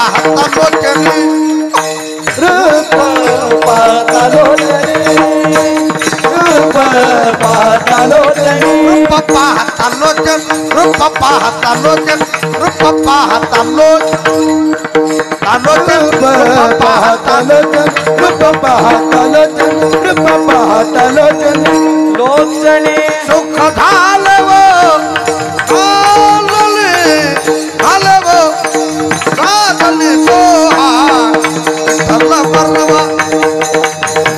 पाहतालोचनी रूप पाहतालोचनी रूप पाहतालोचनी रूप पाहतालोचन रूप पाहतालोचन रूप पाहतालोचन रूप पाहतालोचन रूप पाहतालोचन रूप पाहतालोचन लोचनी सुख झालव झालव साधले सोहा विठ्ठल परवा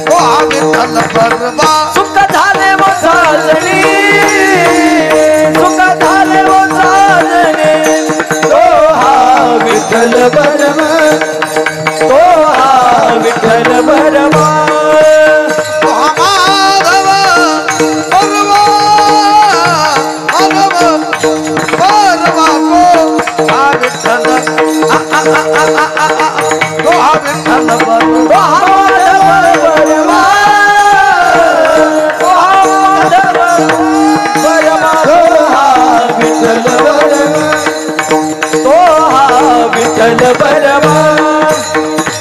सोहा विठ्ठल परवा सुख झाले वो साजणी सुख झाले वो साजणी तो हा विठ्ठल परवा तो हा विठ्ठल परवा माधव परवा माधव परवा को हा विठ्ठल तो हा विठ्ठल परवा विठ्ठल परवा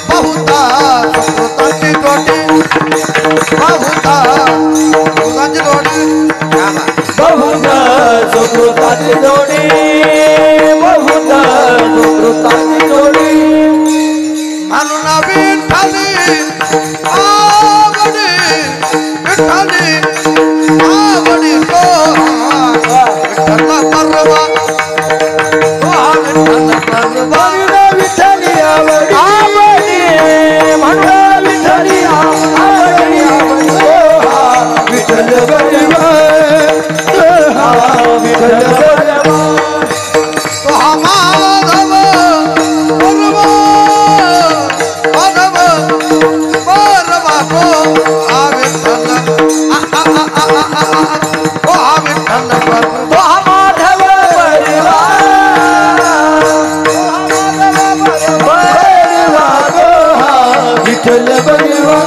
बहुता सुकृताची जोडी बहुता सुकृताची जोडी बहुता सुकृताची जोडी बहुता सुकृताची जोडी म्हणून विठ्ठली आवडी विठ्ठली आवडी तो विठ्ठल परवा तो विठ्ठल परवा विठ्ठली आवडी म्हणून विठ्ठली आवडी विठ्ठल परवा विठ्ठल परवा तो माधव परवा माधव परवा को हा विठ्ठल तो हा विठ्ठल परवा माधव परवा विठ्ठल परवा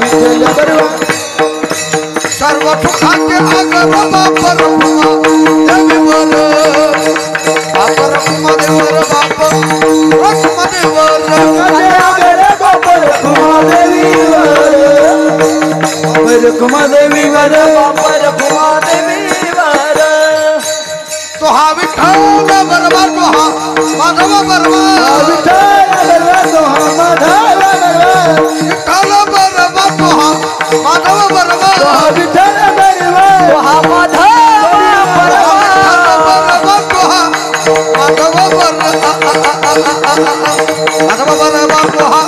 विठ्ठल परवा सर्व सुखाचे आगर बापर देवीवर बापर देवर बाप देवर कुमादेवीवर बापर कुमादेवीवर तो हा विठ्ठल बरोबर तो हा माधव बरोबर विठ्ठल तो हा माधव विठ्ठल बरोबर तो हा माधव बरोबर विठ्ठल तो हा माधव बरोबर तो हा माधव बरोबर माधव बरोबर तो हा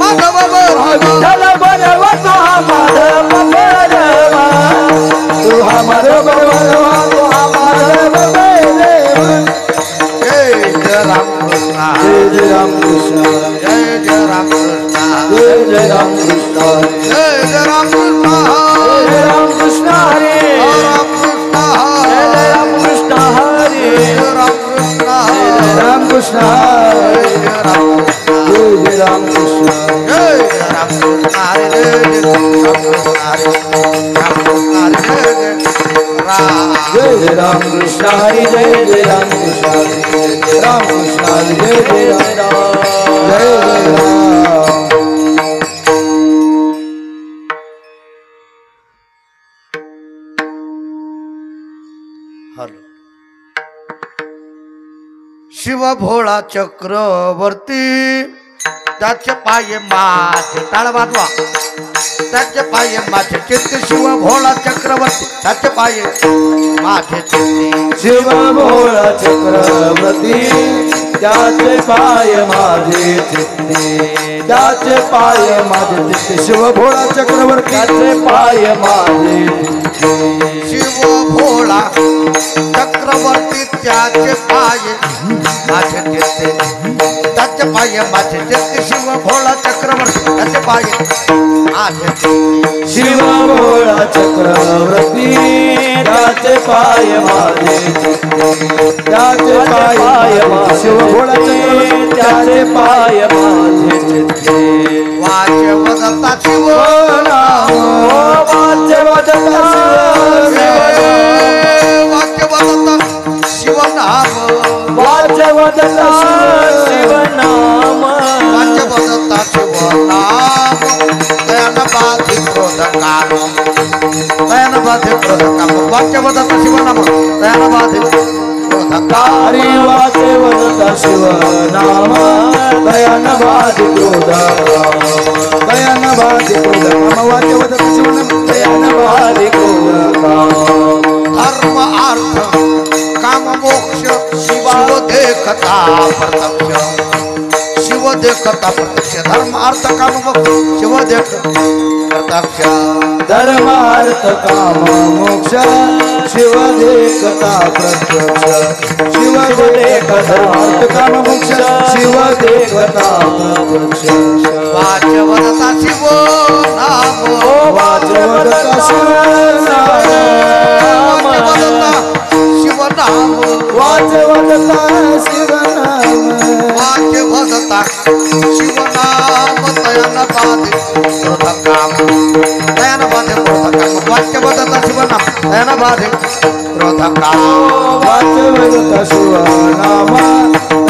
माधव बरोबर विठ्ठल बरोबर तो हा माधव बरोबर तो हा माधव बरोबर तो हा माधव बरोबर जय जय राम कृष्ण जय राम कृष्ण जय जय राम कृष्ण जय राम कृष्ण जय जय राम कृष्ण जय राम कृष्ण हरे राम कृष्ण जय राम कृष्ण हरे राम कृष्ण राम कृष्ण जय राम कृष्ण जय राम कृष्ण हरे राम कृष्ण जय राम कृष्ण हरे जय राम कृष्ण जय राम कृष्ण जय राम जय राम शिव भोळा चक्रवर्ती त्याचे पाय माझे टाळ वाजवा त्याचे पाय माझे चित्त शिव भोळा चक्रवर्ती त्याचे पाय माझे चित्त शिव भोळा चक्रवर्ती त्याचे पाय माझे चित्ते त्याचे पाय माझे चित्ते शिव भोळा चक्रवर्ती त्याचे पाय माझे शिव भोळा चक्रवर्ती त्याचे पाय माझे चित्ते त्याचे पाय माझे चित्ते शिव भोळा चक्रवर्ती त्याचे पाय माझे शिव भोळा चक्रवर्ती त्याचे पाय माझे चित्ते त्याचे पाय शिव भोळा चक्रवर्ती त्याचे पाय माझे चित्ते वाचे वदता शिव नाम वाचे वदता वाचे वदता शिव नाम वाचवदता शिवनाम वाचवदता शिवनाम दयान बाधी क्रोध काम दयान बाधी क्रोध काम वाचवदता शिवनाम दयान बाधी क्रोध काम हरि वाचवदता शिवनाम दयान बाधी क्रोध दयान बाधी क्रोध काम वाचवदता शिवनाम दयान बाधी क्रोध काम धर्म अर्थ काम मोक्ष शिव देखता प्रत्यक्ष शिव देखता प्रत्यक्ष धर्म अर्थ काम मोक्ष शिव देख प्रत्यक्ष धर्म अर्थ काम मोक्ष शिव देखता प्रत्यक्ष शिव देख धर्म अर्थ काम मोक्ष शिव देखता प्रत्यक्ष वाचवदता शिव नाम वाचवदता शिव नाम वाचवदता शिव नाम वाचवदता शिव नाम वाचवदता शिव नाम दयान बाधी क्रोध काम दयान बाधी क्रोध काम वाचवदता शिव नाम दयान बाधी क्रोध काम वाचवदता शिव नाम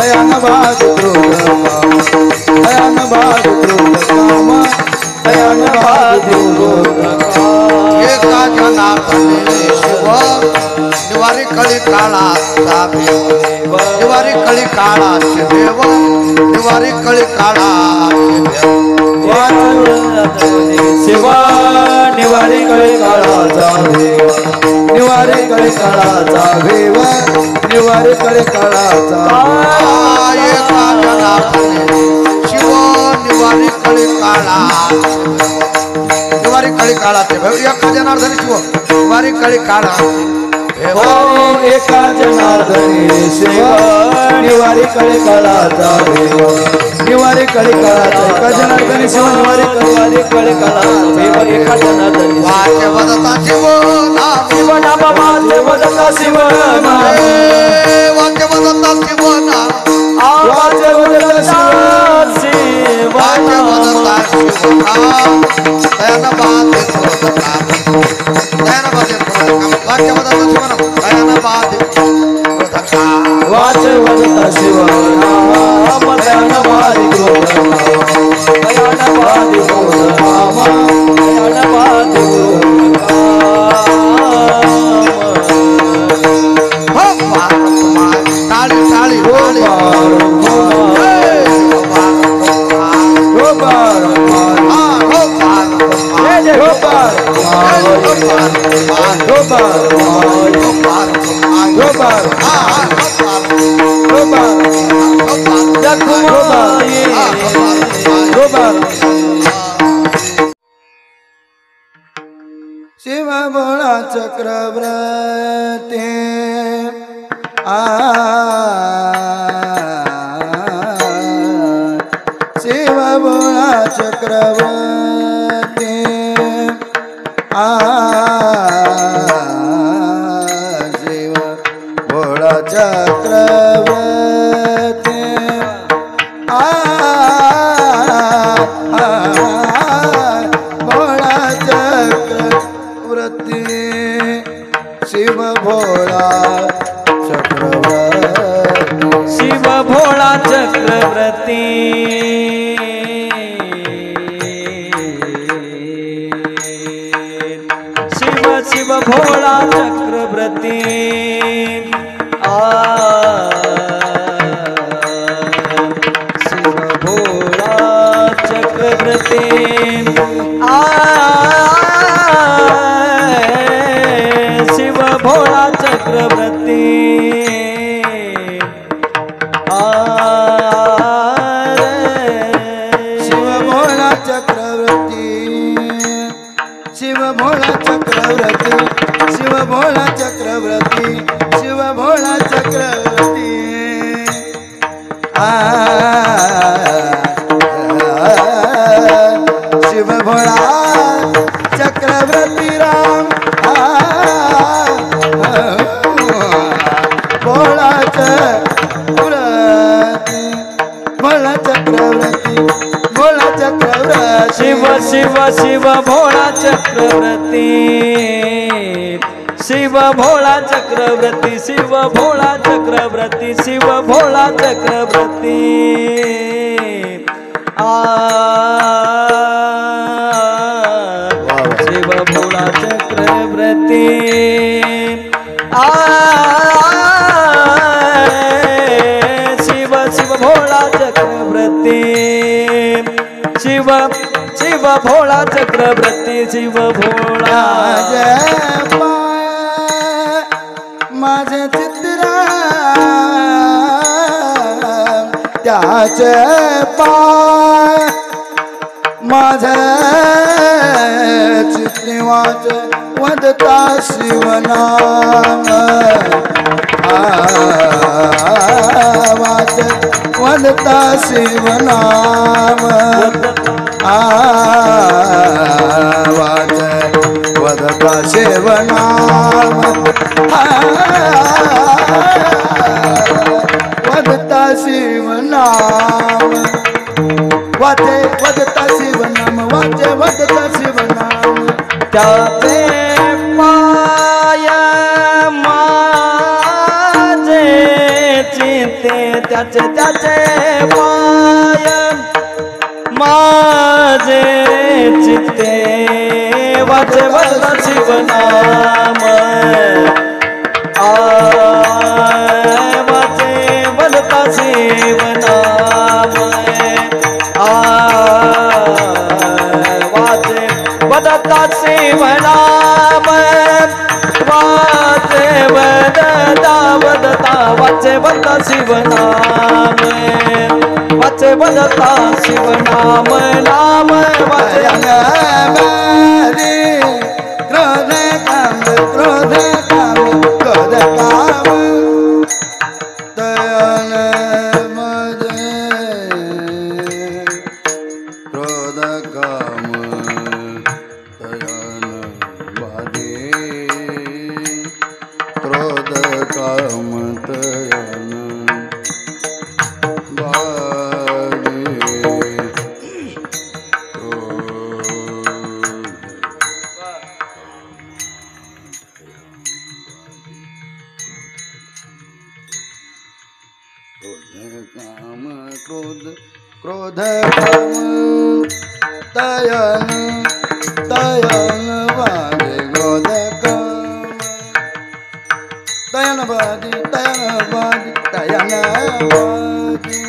दयान बाधी क्रोध काम दयान बाधी क्रोध काम दयान बाधी क्रोध काम एका जनार्दने शिव निवारी कळी काळाचा देव निवारी कळी काळाचे देव निवारी कळी काळाचे देव शिव निवारी कळी काळाचा देव निवारी कळी काळाचा देव निवारी कळी काळाचा एका जनार्दने शिव निवारी कळी काळाचे निवारी कळी काळाचे देव एका जनार्दने शिव निवारी कळी काळाचे हो एका जनार्दने शिव निवारी कळी काळाचा देव निवारी कळी काळाचा एका जनार्दने शिव निवारी कळी काळाचा देव एका जनार्दने वाचवदता शिव नाम शिव नाम वाचवदता शिव नाम वाचवदता शिव नाम वाचवदता शिव वाचवदता शिव नाम दयान बाधी क्रोध काम दयान बाधी क्रोध काम वाचवदता शिव नाम दयान बाधी क्रोध काम वाचवदता शिव नाम दयान बाधी क्रोध काम दयान बाधी क्रोध काम दयान बाधी क्रोध काम टाळी टाळी टाळी शिव भोळा चक्रवर्ती शिव भोळा चक्रवर्ती शिव भोळा चक्रवर्ती भोळा चक्रवर्ती शिव भोळा चक्रवर्ती शिव भोळा चक्रवर्ती शिव शिव भोळा चक्रवर्ती शिव भोळा चक्रवर्ती शिव भोळा चक्रवर्ती शिव भोळा चक्रवर्ती शिव भोळा चक्रवर्ती शिव भोळा चक्रवर्ती शिव भोळा चक्रवर्ती शिव भोळा चक्रवर्ती राम भोळा चक्रवर्ती भोळा चक्रवर्ती भोळा चक्रवर्ती शिव शिव शिव भोळा चक्रवर्ती शिव भोळा चक्रवर्ती शिव भोळा चक्रवर्ती शिव भोळा चक्रवर्ती शिव भोळा चक्रवर्ती शिव शिव भोळा चक्रवर्ती शिव शिव भोळा चक्रवर्ती शिव भोळा माझे चित्र त्याचे पाय माझे चित्रिवाच वदता शिवनाम वाच वदता शिवनाम वाच वदता शिवनाम वदता शिवनाम वाचे वदता शिवनाम वाचे वदता शिवनाम त्याचे पाय माझे चित्ते त्याचे त्याचे पाय माझे चित्ते वाचे वदता शिवनाम वाचे वदता शिवनाम वाचे वदता शिवनाम वाचे वदता वदता वाचे वदता शिवनाम वाचे वदता शिवनाम नाम वाचे क्रोध काम क्रोध काम क्रोध काम दयान मदे क्रोध काम दयान मदे क्रोध काम दयान क्रोध काम दयान दयान वादे क्रोध काम दयान वादी दयान वादी दयान वादी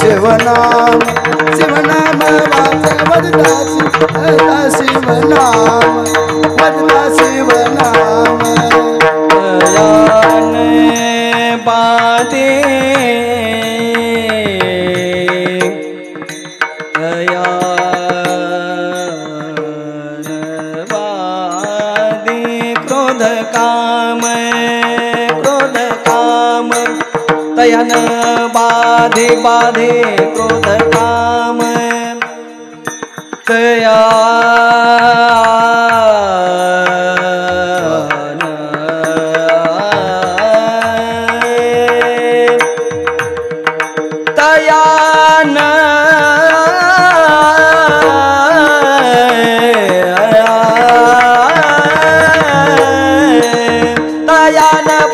शिवनाम शिवनाम वदता शिवनाम वदता शिवनाम दयान बादे दयान बादे तयान बाधे बाधे क्रोध काम तयान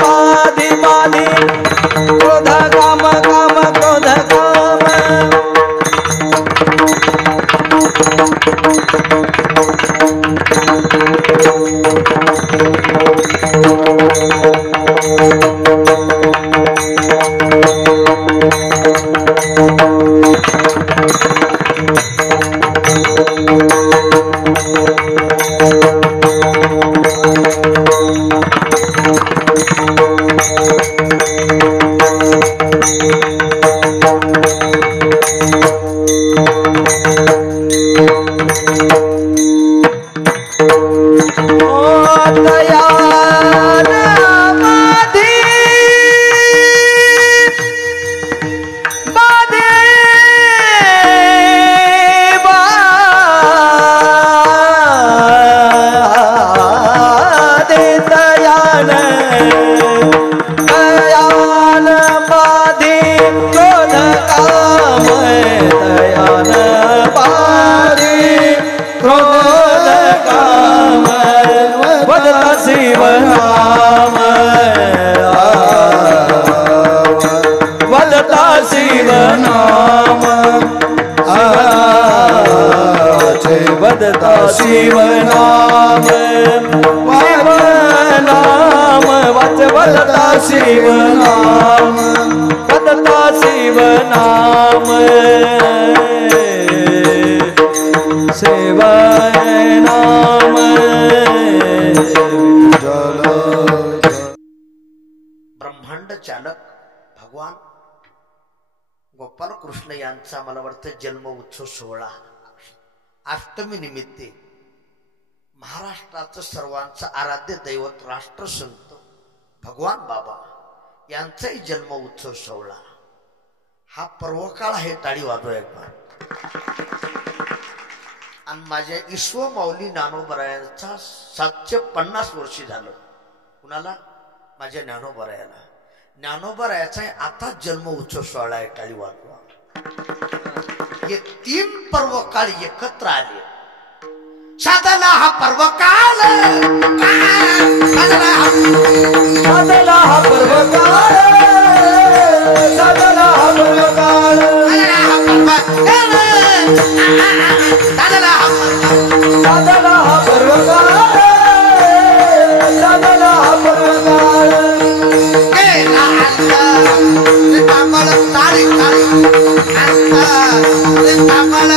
बाधी बाधी क्रोध काम काम क्रोध काम वदता शिव नाम शिव नाम वाच वदता शिव नाम वदता शिव नाम शिव नाम ब्रह्मांड चालक भगवान गोपाल कृष्ण यांचा मला वाटतं जन्म उत्सव सोहळा अष्टमी निमित्ते महाराष्ट्राचं सर्वांचं आराध्य दैवत राष्ट्रसंत भगवान बाबा यांचाही जन्म उत्सव सोहळा हा पर्वकाळ आहे. टाळी वाजवा एकदा. आणि माझ्या ईश्वर माऊली ज्ञानोबरायांचा 750 वर्षी झालं. कुणाला? माझ्या ज्ञानोबरायाला. ज्ञानोबरायाचा आता जन्म उत्सव सोहळा आहे. टाळी वाजवा. हे 3 पर्व काळ एकत्र आले. साधला हा पर्व काळ साधला हा पर्व काळ साधला हा पर्व काळ साधला हा पर्व काळ साधला हा पर्व काळ कामळ तारी तारी कामळ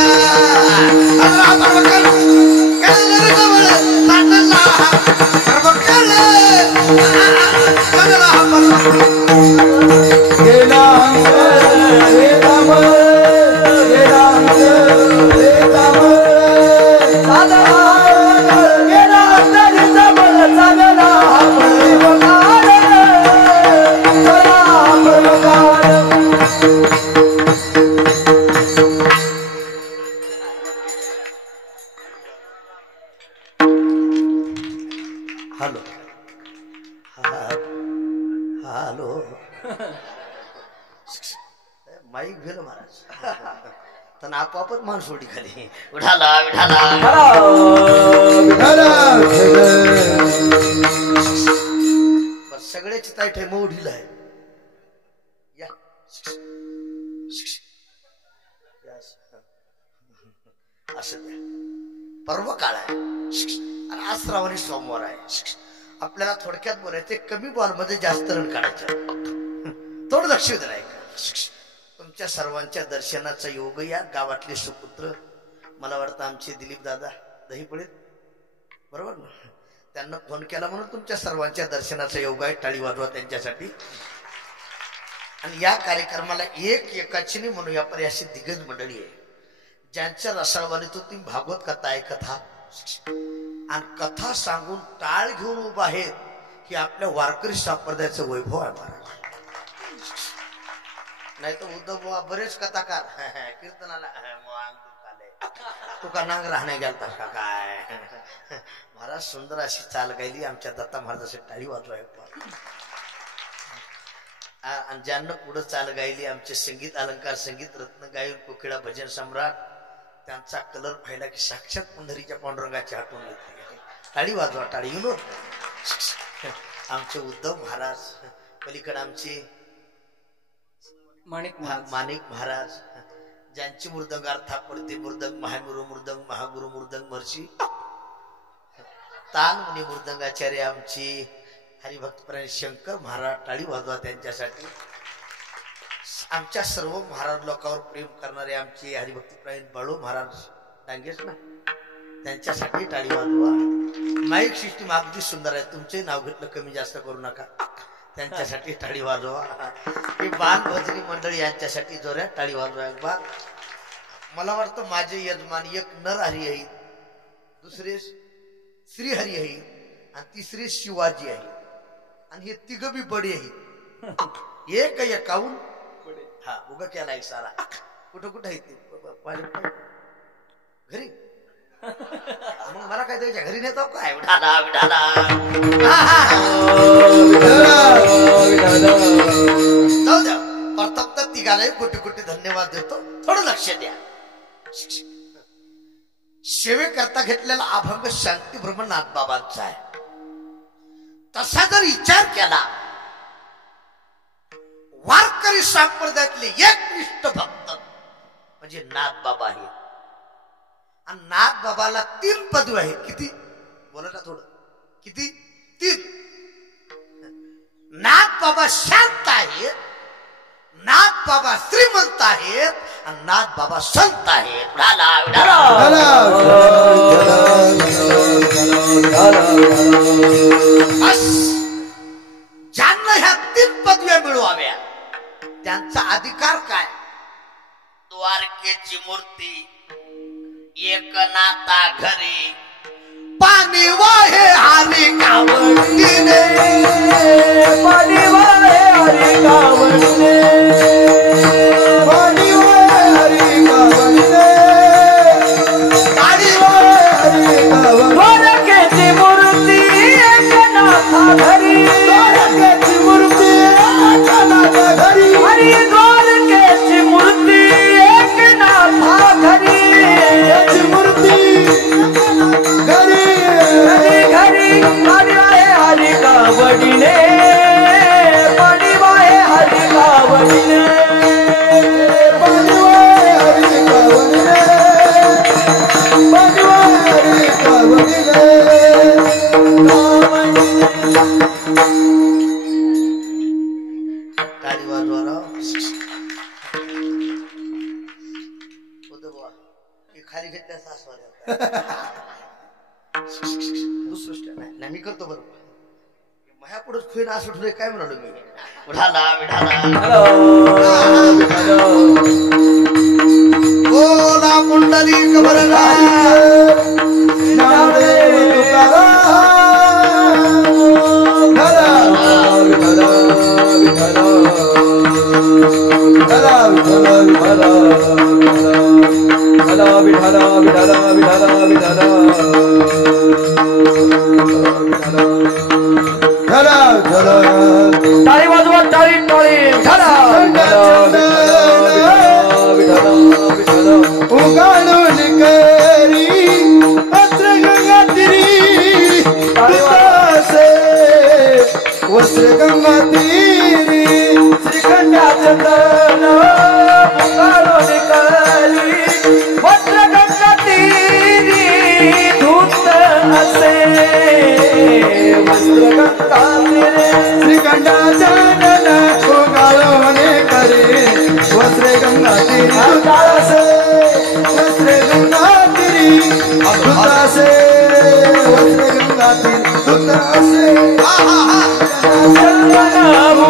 हॅलो हॅलो माईक गेलं महाराज तर आपोआपच मान सोडी खाली उठाला विठाला सगळ्याची ताईट आहे मोडीला आहे. या असं द्या. पर्व काळ आहे आणि आज श्रावणी सोमवार आहे. आपल्याला थोडक्यात बोलायचे कमी बॉल मध्ये जास्त रन काढायचं. थोडं लक्ष द्या. तुमच्या सर्वांच्या दर्शनाचा योग या गावातले सुपुत्र मला वाटतं आमचे दिलीप दादा दहीपळे बरोबर ना, त्यांना फोन केला म्हणून तुमच्या सर्वांच्या दर्शनाचा योग आहे. टाळी वाजवा त्यांच्यासाठी. आणि या कार्यक्रमाला एकाची नाही म्हणू या पर्यंत अशी दिग्गज मंडळी आहे ज्यांच्या रसाळवाणीतून तुम्ही भागवत कथा ऐकत आहात आणि कथा सांगून टाळ घेऊन उभा आहेत. हे आपल्या वारकरी संप्रदायाचं वैभव आहे महाराज. नाही तर उद्धव बुवा बरेच कथाकार कीर्तनाला अंग दुखाले तुका नांग राहण्या गेलता का काय महाराज सुंदर अशी चाल गायली आमच्या दत्ता महाराजाची टाळी वाजवाय आणि ज्यांना पुढे चाल गायली आमचे संगीत अलंकार संगीत रत्न गायन कोकिळा भजन सम्राट त्यांचा कलर पाहिला की साक्षात पंढरीच्या पांडुरंगाची आठवण येते टाळी वाजवा टाळी विनोद आमचे उद्धव महाराज पलीकडे आमचे माणिक महाराज ज्यांची मृदंग अर्थात पडते मृदंग महागुरु मृदंग महागुरु मृदंग महर्षी तान मुनी मृदंगाचार्य आमची हरिभक्तपरायण शंकर महाराज टाळी वाजवा त्यांच्यासाठी आमच्या सर्व महाराज लोकांवर प्रेम करणारे आमचे हरिभक्तपरायण बाळू महाराज डांगेच ना त्यांच्यासाठी टाळी वाजवा माईक सिस्टीम अगदी सुंदर आहे तुमचे नाव घेतलं कमी जास्त करू नका त्यांच्यासाठी टाळी वाजवा ही बाल भजनी मंडळी यांच्यासाठी जोऱ्यात टाळी वाजवा एक बार मला वाटतं माझे यजमान एक नर हरी आहे दुसरे श्रीहरी आहे आणि तिसरे शिवाजी आहे आणि हे तिघ बी बडी आहे एक एकाहून हा उगा केला एक सारा कुठं कुठं आहे ते घरी मग मला काय द्यायच्या घरी नेतो काय विठाला विठाला जाऊ द्या प्रथम तर तिघालाही कोटी कोटी धन्यवाद देतो थोडं लक्ष द्या सेवेकरता घेतलेला अभंग शांती ब्रह्मनाथ बाबांचा आहे तसा जर विचार केला वारकरी संप्रदायातले एकनिष्ठ भक्त म्हणजे नाथ बाबा आहे आणि नाथ बाबाला 3 पदवी आहेत किती बोला ना थोडं किती 3 नाथ बाबा शांत आहेत नाथ बाबा श्रीमंत आहेत आणि नाथ बाबा संत आहेत ज्यांना ह्या 3 पदव्या मिळवाव्या त्यांचा अधिकार काय द्वारकेची मूर्ती एकनाथा घरी पाणी वाहे हरी कावडीने पाणी वाहे हरी कावडीने पाणी वाहे हरी कावडीने पाणी वाहे हरी कावडीने द्वारकेची मूर्ती एकनाथा घरी द्वारकेची मूर्ती एकनाथा घरी हरी द्वारकेची मूर्ती एकनाथा घरी मूर्ती घरी घरी घरी पाणी वाहे हरी कावडीने पाणी वाहे हरी कावडीने पाणी वाहे हरी कावडीने पाणी वाहे हरी कावडीने टाळी वाजवा राव उद्धव बुवा हे खाली घेतल्या सासवार नाही मी करतो बरोबर माझ्या पुढे खुईन असं ठेवले काय म्हणालो मी विठाला विठाला बोला पुंडली कबरला नामदेव तुकाराम विठला विठला विठला विठला विठला विठला टाळी वाजवा टाळी टाळी उगाळून करी वस्त्र गंगा तिरी वस्त्र गंगा तिरी श्रीखंडा चंदन उगाळून करी वस्त्र गंगा तीरी धूत असे वस्त्र गंगा तीरे श्रीखंडा चंदन उगाळून करी वस्त्र गंगा तिरी वस्त्र गंगा तिरी दुतासे वस्त्र गंगा तिरी दुतासे वस्त्र गंगा तेरी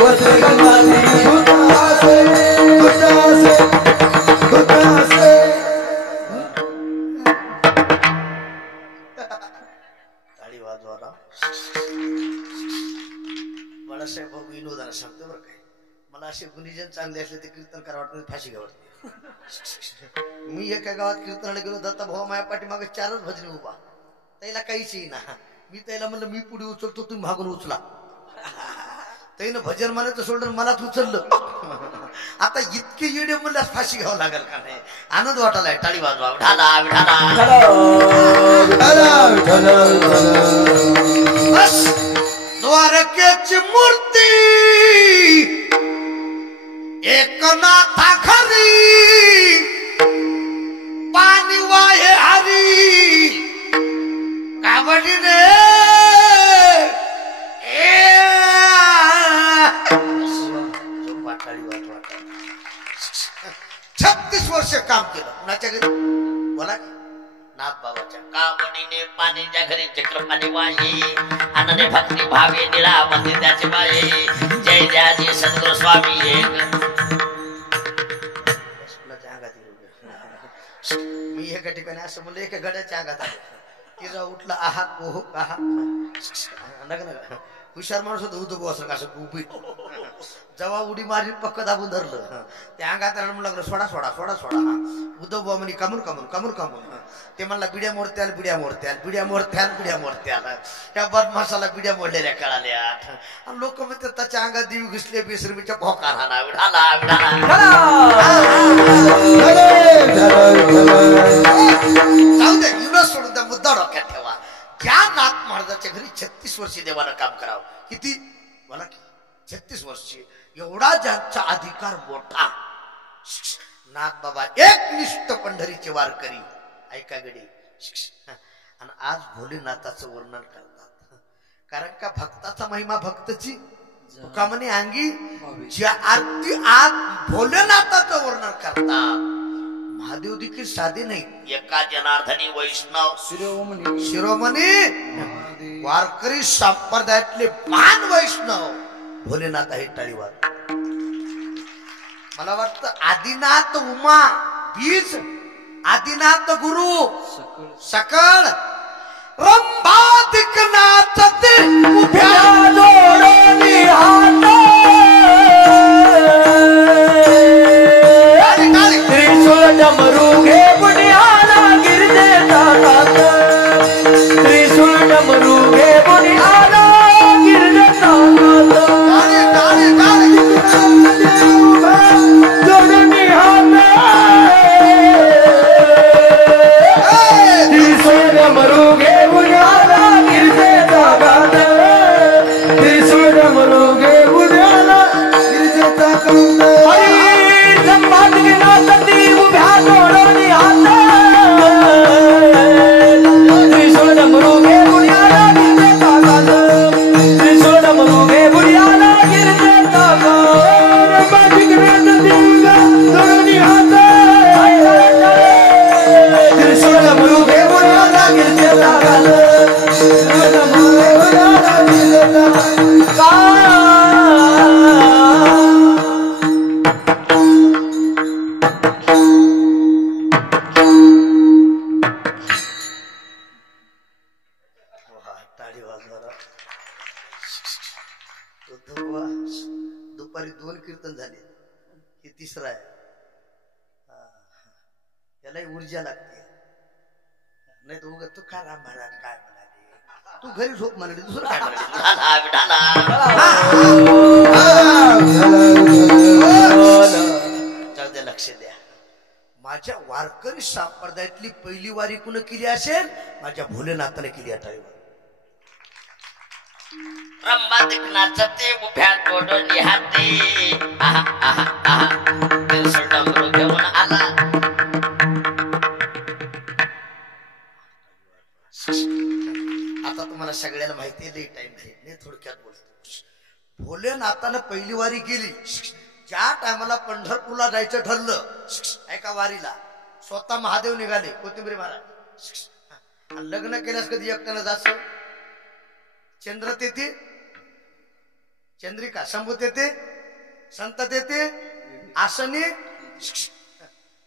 वस्त्र गंगा दुतासे दुतासे दुतासे बाळासाहेब भाऊ विनोदाला सांगतो बरं काय, मला असे गुणीजन चांगले असले ते कीर्तन करा वाटत फाशी घ्या वाटते. मी एका गावात कीर्तनाला गेलो, दत्ता भाऊ माझ्या पाठीमागे 4च भजनी उभा, त्याला काहीच येईना. मी त्याला म्हणलं मी पुढे उचलतो, तुम्ही मागून उचला. त्यानं भजन म्हणायचं सोडलं, मलाच उचललं. आता इतके येडे म्हणल्यास फाशी घ्यावं लागेल का नाही? आनंद वाटायलाय, टाळी वाजवा. बस द्वारकेची मूर्ती एकनाथा खरी, पाणी वाहे हरी कावडीने 36 वर्ष काम केलं. कुणाच्या घरी? बोला नाथ बाबाच्या. कावडीने पाणीच्या घरी चक्र पाणी वाही, आनंदे भक्ती भावे निळा मंदिर त्याचे माळे. जय जयाजी सद्गुरु स्वामी एक. मी एका ठिकाणी असं म्हणलं, एका गड्याच्या अंगात आलं, तिला उठला आहा ओहो आहा. नका नका, हुशार माणूस होतं, उदो असं कसं उभी. जेव्हा उडी मारी पक्क दाबून धरलं, त्या अंगात म्हणू लागलं सोडा सोडा सोडा सोडा. उद्धव बुवा म्हणे कामून कामून कामून कामून. ते म्हणला बिड्या मोडत्याल बिड्या मोडत्याल बिड्या मोडत्याल बिड्या मोडत्याल. त्या बदमाशाला बिड्या मोडलेल्या कळाल्या. आणि लोक म्हणतात त्याच्या अंगात देवी घुसले, 20 रुपयाच्या खोका राहणार. विढाला विढाला जाऊ दे, युनस सोडून त्या मुद्दा डोक्यात ठेवा. ज्या नाथ महाराजाच्या घरी 36 वर्षी देवानं काम करावं. किती बोला की 36 वर्षी. एवढा ज्यांचा अधिकार मोठा. नाथ बाबा एकनिष्ठ पंढरीचे वारकरी. ऐका गडी. आणि आज भोलेनाथाचं वर्णन करतात. कारण का भक्ताचा महिमा भक्तची तुका म्हणे अंगी. ज्या आरती आज भोलेनाथाचं वर्णन करतात. महादेव देखील साधे नाही. एका जनार्दनी वैष्णव शिरोमणी वारकरी संप्रदायातले महान वैष्णव भोलेनाथ आहे. टाळीवार. मला वाटतं आदिनाथ उमा बीज, आदिनाथ गुरु सकळ रंभाधिक नाचते उभ्या जोडोनी हात. त्रिशूळ डमरू घे बुनियाला गिरजेचा कात. त्रिशूळ डमरू घे बुनियाला गिरजेचा कात. जोडणी हात. त्रिशूळ डमरू घे बुनियाला गिरजेचा कात. त्रिशूळ डमरू घे बुनियाला गिरजेचा कात. दुपारी 2 कीर्तन झाले. हे तिसरं आहे. याला ऊर्जा लागते. नाही तर उगा तू काय राम महाराज काय म्हणाले, तू घरी झोप म्हणाले, दुसरं काय म्हणाले. जाऊ द्या, लक्ष द्या. माझ्या वारकरी संप्रदायातली पहिली वारी कुणी केली असेल? माझ्या भोलेनाथाने केली. आठवी रंभाधिक नाचते उभ्या जोडोनी हाते. आहा आहा आहा. त्रिशूळ डमरू घेऊन आला. आता तुम्हाला सगळ्याला माहिती आहे, लई टाइम आहे, मी थोडक्यात बोलतो. भोलेनाथानं पहिली वारी केली. ज्या टायमाला पंढरपूरला जायचं ठरलं, एका वारीला स्वतः महादेव निघाले, कोथिंबरी महाराज. लग्न केल्यास कधी एकट्यानं जायचं. चंद्र तेथे, चंद्रिका शंभू तेथे, संत तेथे, आसनी.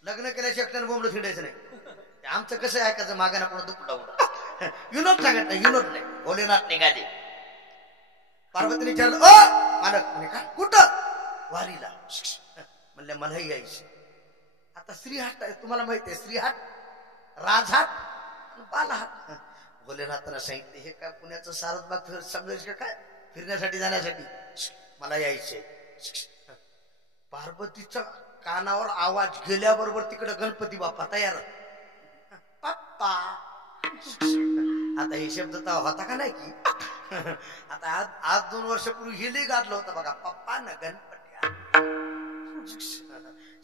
लग्न केल्यास एकट्यानं बोंबलं फिरायचं नाही. आमचं कसं ऐकायचं, मागाना कोणा दुपटा उडा. विनोद सांगत नाही, विनोद नाही. भोलेनाथ निघाले. पार्वतीने विचारलं, ओ मालक. म्हणे काय? कुठं? वारीला. म्हणले मलाही यायची. आता श्रीहाट आहे, तुम्हाला माहिती आहे श्रीहाट, राजहाट, बालहाट. भोलेनाथांना सांगितले, हे काय पुण्याचं सारसबाग समजायचं काय फिरण्यासाठी जाण्यासाठी? मला यायचे. पार्वतीच्या कानावर आवाज गेल्याबरोबर तिकडे गणपती बाप्पा तयार. पप्पा. आता हे शब्द तर होता का नाही की? आता आज 2 वर्षापूर्वी हे लई गाजलं होतं बघा, पप्पा न गणपती.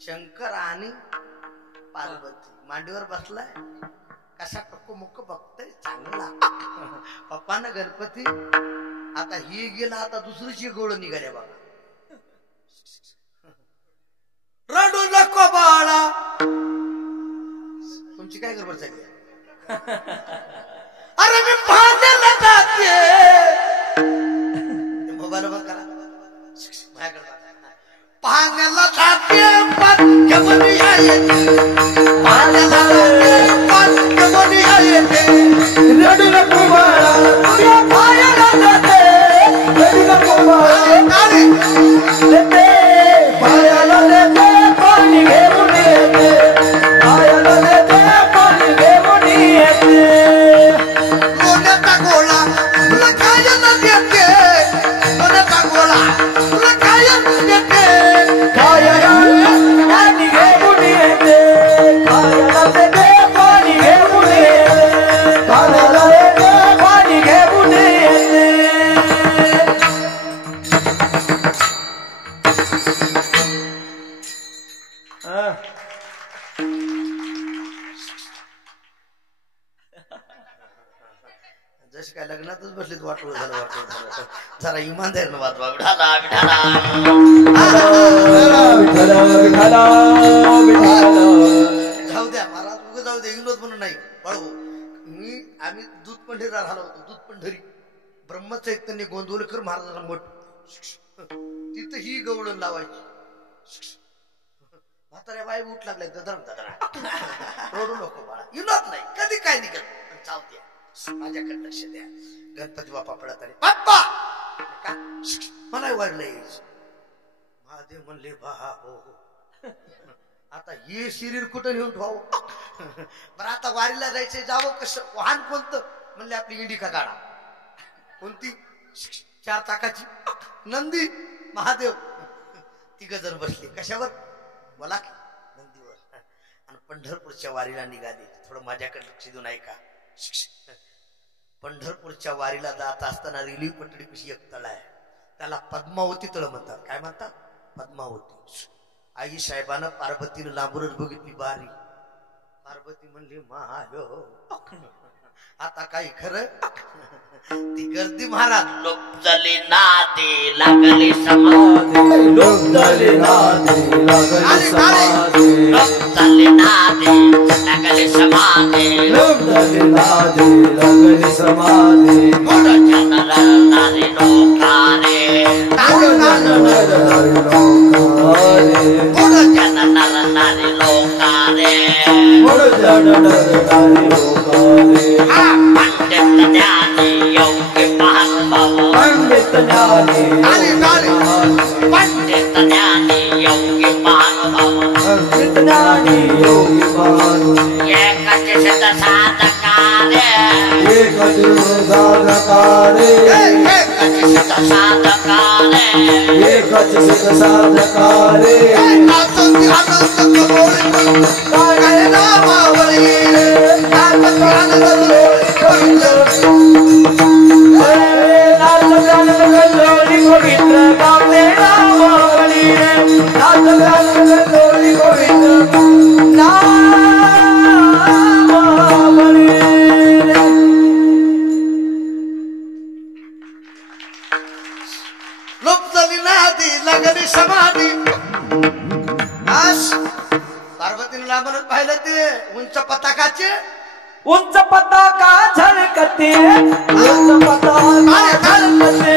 शंकर आणि पार्वती मांडीवर बसलाय, कसा टक्को मुक्क बघतोय चांगला. पप्पा न गणपती. आता ही गेला, आता दुसरीची गोळ निघाल्या बघा. रडू नको बाळा. तुमची काय गडबड चालली? अरे मी भांड्याला जाते. मोबाईल बंद करा. माझ्याकडे पाण्याला जाते पाण्यामध्ये येते. रडू नको बाळा, तुझ्या पायाला जाते. रडू नको बाळा, देते पायाला देते, पाणी घेऊन येते. पायाला देते, पाणी घेऊन येते. लोण्याचा गोळा तुला खायला देते. लोण्याचा गोळा तुला खायला देते. पायाला पाणी घेऊन येते. पायाला देते, पाणी घेऊन येते. पायाला देते, पाणी घेऊन येते. जसे काय लग्नातच बसलेत, वाटलं झालं वाटलं झालं. जरा इमानदारीनं वाजवा. विठाला विठाला. जाऊ द्या महाराज, उगं जाऊ द्या, विनोद म्हणून नाही. बाळू आम्ही दूध पंढरीला राहिलो होतो. दूध पंढरी ब्रह्मचैतन्य गोंदवलेकर महाराजांना मठ, तिथं ही गवळण लावायची. म्हाताऱ्या बाई उठ लागल्या ददरा. रडू नको बाळा, विनोद नाही, कधी काय निघत. जाऊ द्या, माझ्याकडे लक्ष द्या. गणपती बाप्पा पडत आले. बाप्पा मला वाढलं यायचं. महादेव म्हणले बा हो. आता हे शरीर कुठं नेऊन ठेवावं? बरं आता वारीला जायचंय, जावं कसं? वाहन कोणतं? म्हणले आपली इंडिका गाडा. कोणती? 4 चाकाची नंदी. महादेव 3 जण बसले. कशावर? बोला की नंदीवर. आणि पंढरपूरच्या वारीला निघाले. थोडं माझ्याकडे लक्ष देऊन ऐका. पंढरपूरच्या वारीला जात असताना रेल्वे पटडी कशी एक तळ आहे, त्याला पद्मावती तळ म्हणतात. काय म्हणतात? पद्मावती. आई साहेबानं पार्वतीनं लांबूनच बघितली बारी. पार्वती म्हणली मायो, आता काही खरं? ती गर्दी महाराज. लोक झाले नाते लागले समाधी. लोक झाले नाते लागले समाधी. लोक झाले नाते लागले समाधी. लोक झाले नाते लागले समाधी. मोठ्या नरनारी लोकारे. मोठ्या नरनारी लोकारे. पंडित ज्ञानी योग्य महानुभाव. पंडित ज्ञानी पंडित ज्ञानी योग्य महानुभाव. पंडित ज्ञानी योगी महानुभाव. एकच शत साधकारे. एकच साधकारे. एकच शत साधकारे. एकच सिद्ध साधकारे. समाधी. पार्वतीने लांबूनच पाहिलं ते उंच पताकाचे. उंच पताका झळकते. उंच पताका झळकते.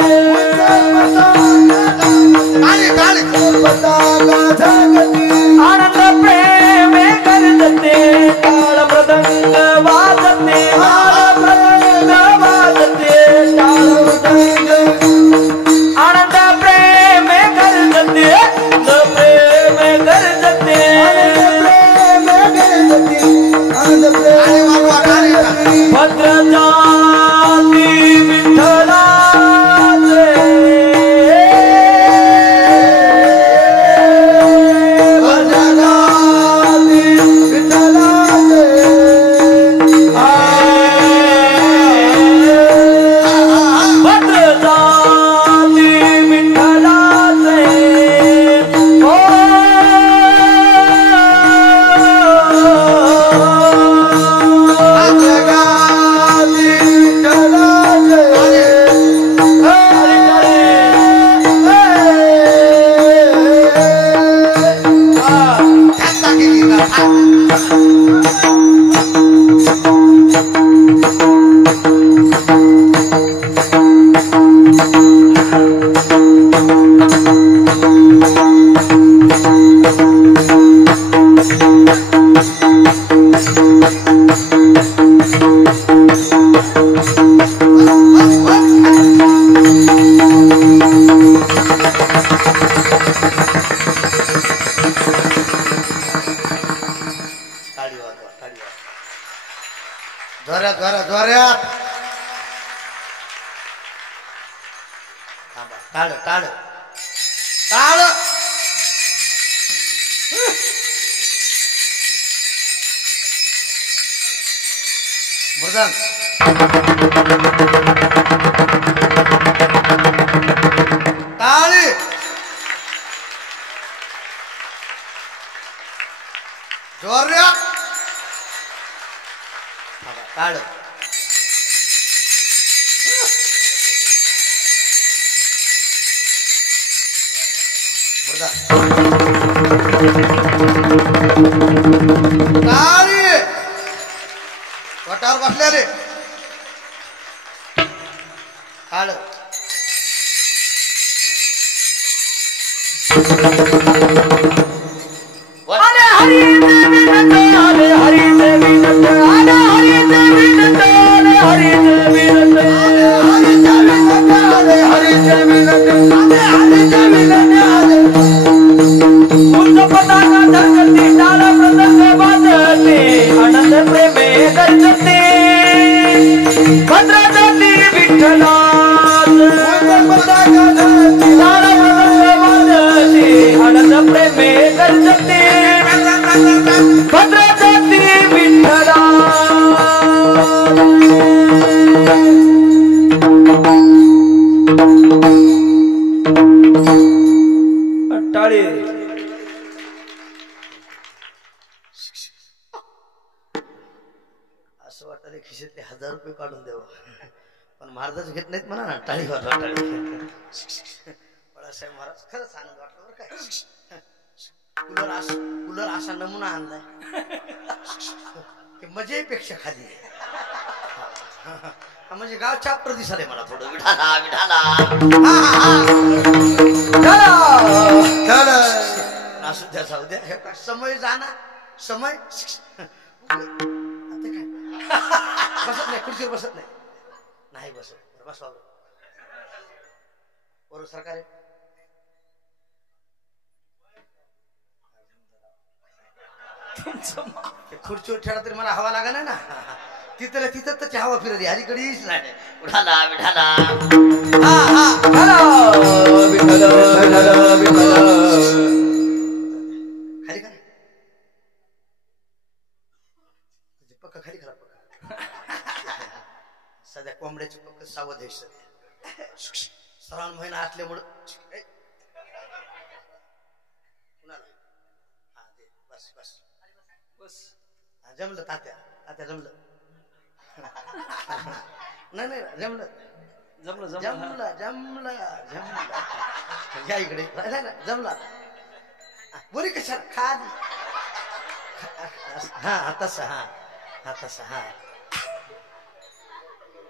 पताका झळकते. आनंद प्रेम करते. काळ मृदंग वाजते. काळ मृदंग जोऱ्यात टाळ टाळ टाळ मृदंग टाळी जोऱ्यात टाळ टाळी वटावर बसल्या रे टाळ अरे हरी देवी नंद अरे हरी देवी नंद अरे हरी देवी नंद अरे हरी देवी नंद अरे हरी देवी नंद अरे हरी देवी नंद अरे हरी देवी नंद उच्च पताका धरती टाळ मृदंग वाजते आनंद प्रेमे गर्जते भद्रजाती विठ्ठलात उच्च पताका धरती टाळ मृदंग वाजते आनंद प्रेमे गर्जते भद्रजाती विठ्ठलात टाळे असं वाटलं खिशातले 1000 रुपये काढून द्यावं पण महाराज घेत नाहीत म्हणा ना टाळी वाजवा टाळी बाळासाहेब महाराज खरंच आनंद वाटला बरं काय कूलर असा नमुना आणलाय की मजेपेक्षा खाली आहे म्हणजे गाव चाप्टर दिसाले मला थोडं विठाला विठाला असू द्या जाऊ द्या हे समय जाणार समय आता काय बसत नाही खुर्चीवर बसत नाही बसत बसवा बरोबर सरकार खुर्चीवर ठेवला तरी मला हवा लागा ना तिथं त्याची हवा फिरली अलीकडेच नाही विठाला विठाला खाली काय पक्का खाली खरा पक्का सध्या कोंबड्याचे पक्क सावध आहे सध्या श्रावण महिना असल्यामुळं बस बस बस जमलं तात्या जमलं नाही जमलं या इकडे जमला बोरी कशा खाली हा तसा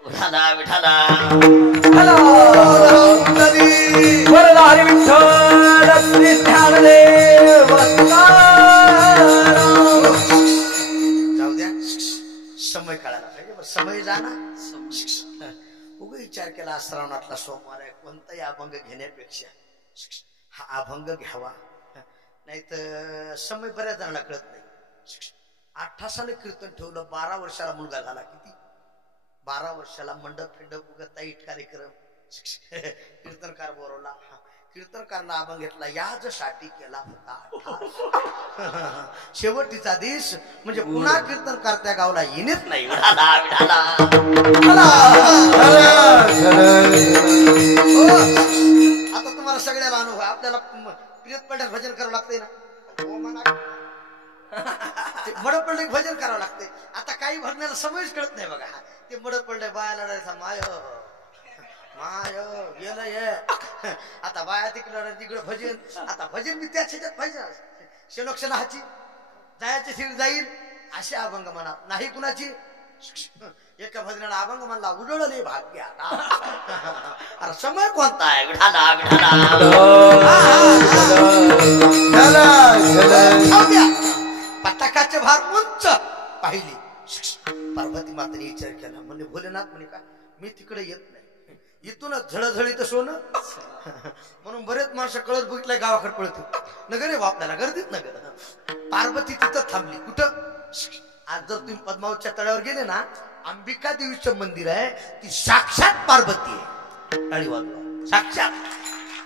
विठाला विठाला वरदा हरी विठ्ठल श्री ज्ञानदेव जाऊ द्या समय काढायला पाहिजे समय जाणार उगा विचार केला श्रावणातला सोमवार आहे कोणताही अभंग घेण्यापेक्षा हा अभंग घ्यावा नाही तर समय बऱ्याच जणांना कळत नाही 18 साली कीर्तन ठेवलं 12 वर्षाला मुलगा झाला किती 12 वर्षाला मंडप उगत ताईट कार्यक्रम कीर्तनकार बोरवला कीर्तनकारला अभंग घेतला याजसाठी केला होता शेवटीचा दिस म्हणजे पुन्हा कीर्तनकार त्या गावला येणेच नाही विठाला विठाला आता तुम्हाला सगळ्याला अनुभव आपल्याला प्रियत पडल्यास भजन करावं लागतंय ना मड पडले भजन करावं लागते आता काही भजनाला समयच कळत नाही बघा ते मड पडले बाया लढायचा माय गेलं ये आता बाया तिकडे भजन आता भजन मी त्याच ह्याच्यात पाहिजे शेणोक्षणाची जायचे शिर जाईल असे अभंग म्हणा नाही कुणाची एका भजनाला अभंग म्हणला उजळले भाग्य अरे समय कोणता आहे विठाला विठाला पताकाचे भार उंच पाहिली पार्वती मातेने विचार केला, म्हणजे भोलेनाथ म्हणे का मी तिकडे येत नाही, इथूनच झळझळीत सोनं. म्हणून बरेच माणसं कळत बघितलंय गावाकडे पळत नगर आहे आपल्याला गर्दीत नगर. पार्वती तिथं थांबली कुठं. आज जर तुम्ही पद्मावतच्या तळ्यावर गेले ना, अंबिका देवीचं मंदिर आहे, ती साक्षात पार्वती आहे. टाळी वाजवा. साक्षात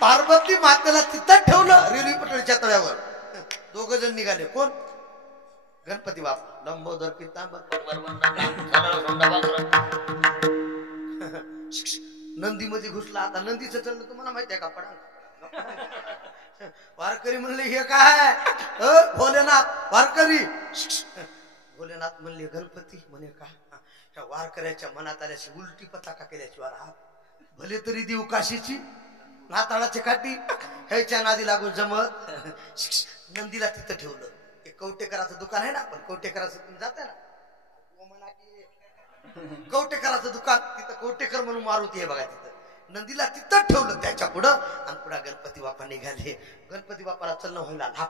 पार्वती मातेला तिथं ठेवलं रेल्वे पटळीच्या तळ्यावर. दोघ जण निघाले. कोण? गणपती बाप्पा लंबोदर पितांबर नंदी मध्ये घुसला. आता नंदीचं चढलं तुम्हाला माहिती आहे का? पडा वारकरी म्हणले हे काय भोलेनाथ वारकरी. भोलेनाथ म्हणले गणपती. म्हणे का ह्या वारकऱ्याच्या मनात आल्याशी उलटी पताका केल्याची वार हात भले तरी देऊ काशीची नाताळाची काठी ह्याच्या नादी लागून जमत. नंदीला तिथं ठेवलं. एक कवटेकराचं दुकान आहे ना, पण कवटेकराचं तुम्ही जाता ना, कवटेकराचं दुकान तिथं कवटेकर म्हणून मारुती आहे बघा. तिथं नंदीला तिथं ठेवलं त्याच्या पुढं. आणि पुढे गणपती बाप्पा निघाले. गणपती बाप्पाला चलणं व्हायला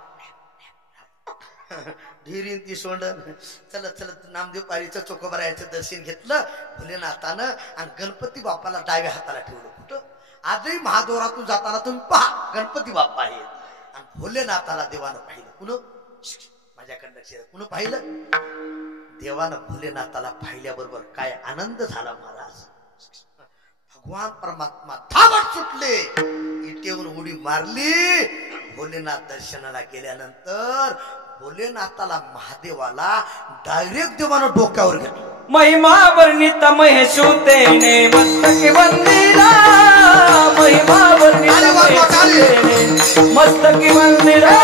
ढिरीन ती सोंडन चलत चलत नामदेव पारीचं चोकोबरायाचं दर्शन घेतलं भोलेनाथानं. आणि गणपती बाप्पाला डाव्या हाताला ठेवलं. कुठं? आजही महाद्वारातून जाताना तुम्ही पहा गणपती बाप्पा आहेत. आणि भोलेनाथाला देवानं पाहिलं. कुण? माझ्याकडनं कुण पाहिलं? देवानं भोलेनाथाला पाहिल्याबरोबर काय आनंद झाला महाराज. भगवान परमात्मा धावत सुटले, इटेवर उडी मारली. भोलेनाथ दर्शनाला गेल्यानंतर भोलेनाथाला महादेवाला डायरेक्ट देवानं डोक्यावर घेतलं. महिमा वर्णित महेशुतेने मस्तकी वंदिला. महिमा वर्णित महेशुतेने मस्तकी वंदिला.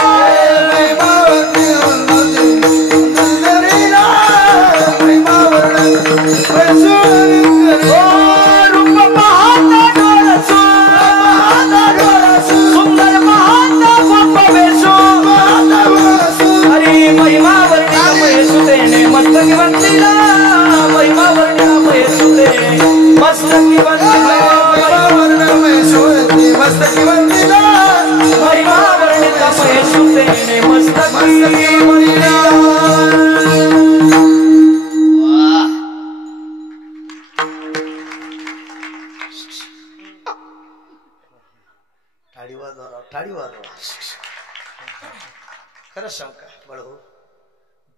खरंच सांग का बळ हो,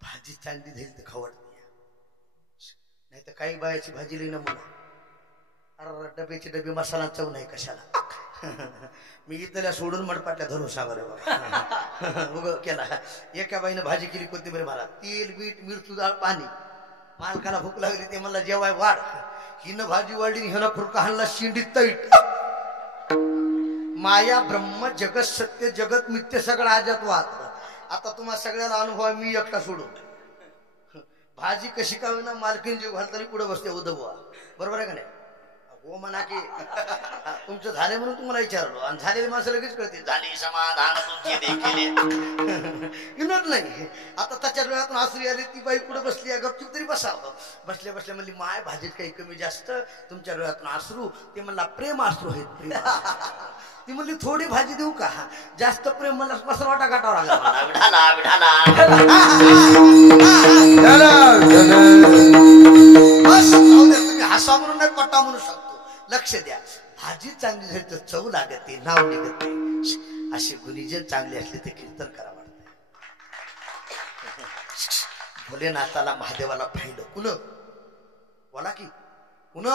भाजी चांगली झाली तर खवडते. नाही तर काही बायाची भाजी लिहिणं म्हणा, अरे डब्याचे डबे मसाला चव नाही कशाला. मी इथल्या सोडून मडपाटल्या धरून सांगले बघ केला. एका बाईनं भाजी केली कोथिंबीर मला, तेल बीट मिरची डाळ पाणी. मालकाला भूक लागली ते मला जेवाय वाढ. हिनं भाजी वाढली, हिनं फुरका हाणला शिंडीत तैट. माया ब्रह्म जगत सत्य जगत मिथ्य सगळं आजात वाहत. आता तुम्हाला सगळ्याला अनुभव मी एकटा सोडून. भाजी कशी का होईना मालकीन जीव घालताना पुढे बसते उदबवा. बरोबर आहे का नाही? हो म्हणा की तुमचं झाले म्हणून तुम्हाला विचारलो. आणि झालेली माणसं लगेच कळते झाली समाधान तुमची देखील नाही. आता त्याच्या डोळ्यातून आसरी आली. ती बाई पुढे बसली गपचूप तरी बसावं. बसल्या बसल्या म्हणली माय भाजीत काही कमी जास्त तुमच्या डोळ्यातून आसरू. ते म्हणला प्रेम आसरू आहेत प्रेम. ती म्हणली थोडी भाजी देऊ का? जास्त प्रेम मला मसाला वाटा गाठावा बस. तुम्ही हसा म्हणून नाही पट्टा म्हणू शकतो. लक्ष द्या. भाजी चांगली झाली तर चव लागते, नाव निघते. असे गुणीजन चांगले असले ते कीर्तन करा वाटत. भोलेनाथाला महादेवाला पाहिलं. कुण? बोला की कुण?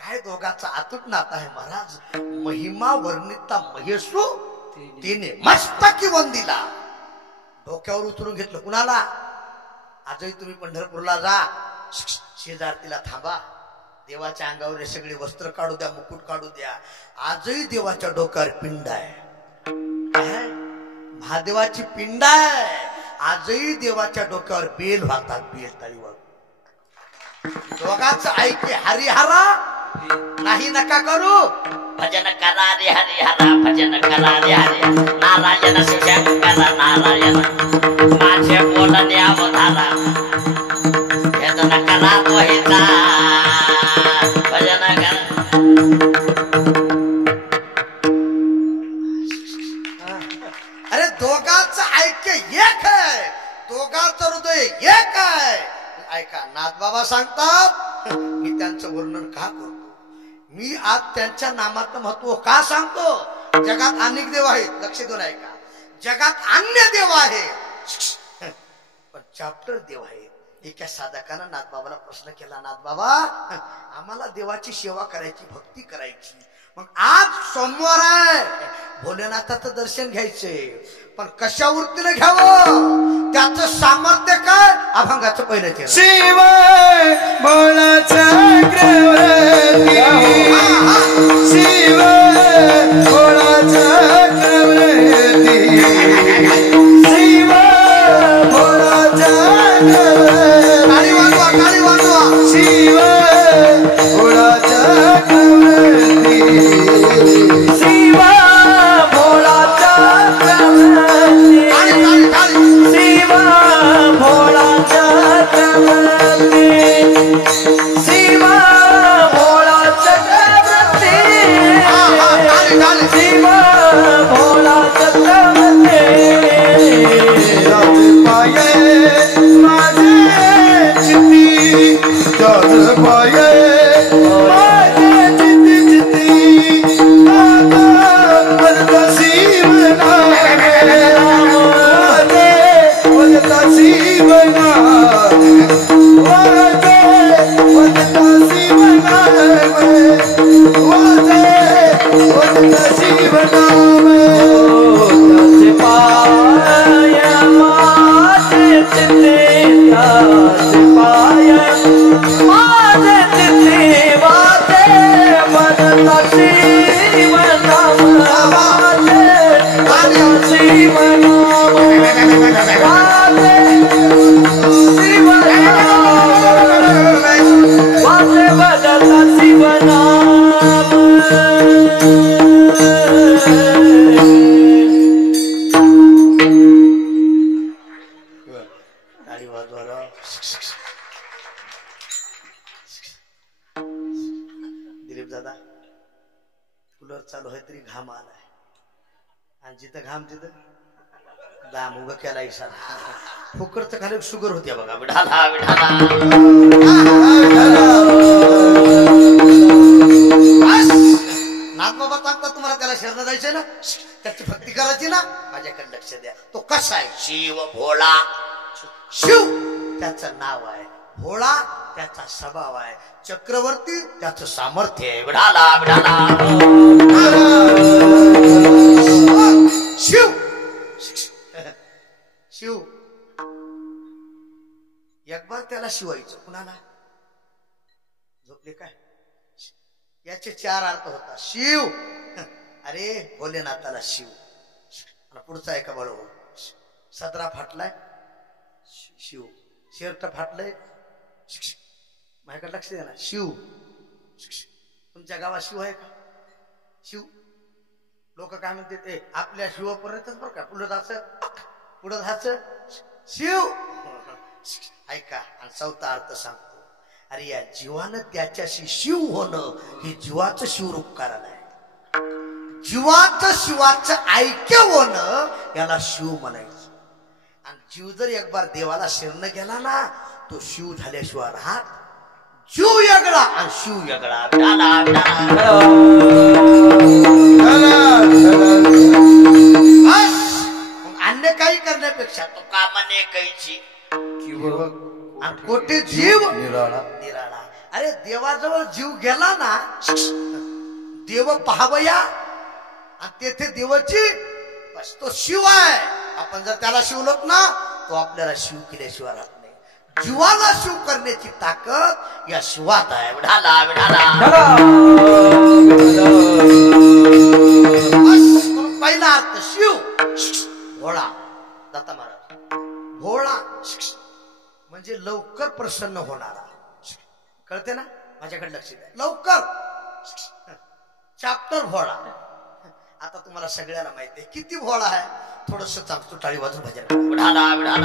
काय दोघांचा अतूट नाता आहे महाराज. महिमा वर्णिता महेशू तिने मस्तकी वंदिला. डोक्यावर उतरून घेतलं. कुणाला? आजही तुम्ही पंढरपूरला जा, शेजार तिला थांबा. देवाच्या अंगावर सगळे वस्त्र काढू द्या, मुकुट काढू द्या. आजही देवाच्या डोक्यावर पिंड आहे. महादेवाची पिंड आहे. आजही देवाच्या डोक्यावर बेल वाहतात. बेल ताळीवर दोघांचं ऐके हरिहरा नाही नका करू. भजन करा रे हरिहरा भजन करा रे हरिहरा. नारायण शिवशंकर नारायण माझे बोलणे अवधारा. भजन करा तोहिता भजन करा. अरे दोघांचं ऐक्य एक आहे. दोघांचं हृदय एक आहे. ऐका ऐका नाथबाबा सांगतात मी त्यांचं वर्णन का करतो, मी आज त्यांच्या नामाचं महत्व का सांगतो. जगात अनेक देव आहेत, लक्ष देऊन ऐका, जगात अन्य देव आहे पण चॅप्टर देव आहे. एका साधकानं नाथबाबाला प्रश्न केला, नाथबाबा आम्हाला देवाची सेवा करायची, भक्ती करायची, मग आज सोमवार आहे, भोलेनाथाचं दर्शन घ्यायचंय, पण कशा वृत्तीने घ्यावं, त्याचं सामर्थ्य काय. अभंगाचं पहिलं चरण. शिव भोला चक्रवर्ती, शिव भोला चक्रवर्ती, शिव भोला चक्रवर्ती, टाळी वाजवा, टाळी वाजवा. शिव भोला चक्रवर्ती, शिव भोला चक्रवर्ती, टाळी टाळी टाळी. शिव भोला चक्रवर्ती, शिव भोला चक्रवर्ती, टाळी टाळी. शिव भोला चक्रवर्ती. त्याच पाये माझे चित्ती, त्याच पाये माझे चित्ती चित्ती, आता वदता शिवना वदता शिवना, वदता शिवना, वदता शिवना. टाळी वाजवा राव. दिलीप दादा कूलर चालू आहे तरी घाम आलाय, आणि जिथं घाम तिथं दाम उभं केला इशारा. फुकरचं खाली शुगर होती बघा. विठाला विठाला नाथबाबा सांगतात तुम्हाला त्याला शरण जायचंय ना, त्याची भक्ती करायची ना, माझ्याकडे लक्ष द्या. तो कसा आहे, शिव भोला, शिव त्याचं नाव आहे, भोळा त्याचा स्वभाव आहे, चक्रवर्ती त्याचं सामर्थ्य आहे. विठाला विठाला शिव शिव एक बार त्याला शिवायचं, कुणाला झोपले काय, याचे चार अर्थ होता. शिव अरे भोलेनाथाला शिव, पुढचा एका बळ सदरा फाटलाय शिव, शर्ट फाटलंय माझ्याकडे लक्ष द्या ना, शिव. तुमच्या गावात शिव आहे का, शिव. लोक काय म्हणते ते आपल्या शिवापर्यंतच बरं का, पुढं जायचं शिव. ऐका, आणि चौथा अर्थ सांगतो, अरे या जीवानं त्याच्याशी शिव होणं हे जीवाचं शिवरूप कारण आहे. जीवाचं शिवाचं ऐक्य होणं याला शिव म्हणायचं. आणि जीव जर एक बार देवाला शरण गेला ना, तो शिव झाल्याशिवाय राहत. जीव वेगळा आणि शिव वेगळा. विठाला विठाला बस मग अन्य काही करण्यापेक्षा तो तुका मने कैची आणि कोटी जीव निराळा. निराळा. अरे देवाजवळ जीव गेला ना, देव पाहावया आणि तेथे देवाची बस तो शिव आहे. आपण जर त्याला शिवलोत ना, तो आपल्याला शिव केल्याशिवाय राहत नाही. जीवाला शिव करण्याची ताकद या शिवात आहे. विठाला विठाला बस म्हणून पहिला अर्थ शिव, भोळा. दत्ता महाराज भोळा म्हणजे लवकर प्रसन्न होणारा. कळते ना, माझ्याकडे लक्ष द्या, लवकर. चॅप्टर भोळा. आता तुम्हाला सगळ्याला माहिती आहे किती भोळा आहे. थोडस सांगतो, टाळी वाजून भजन करा. विठाला विठाला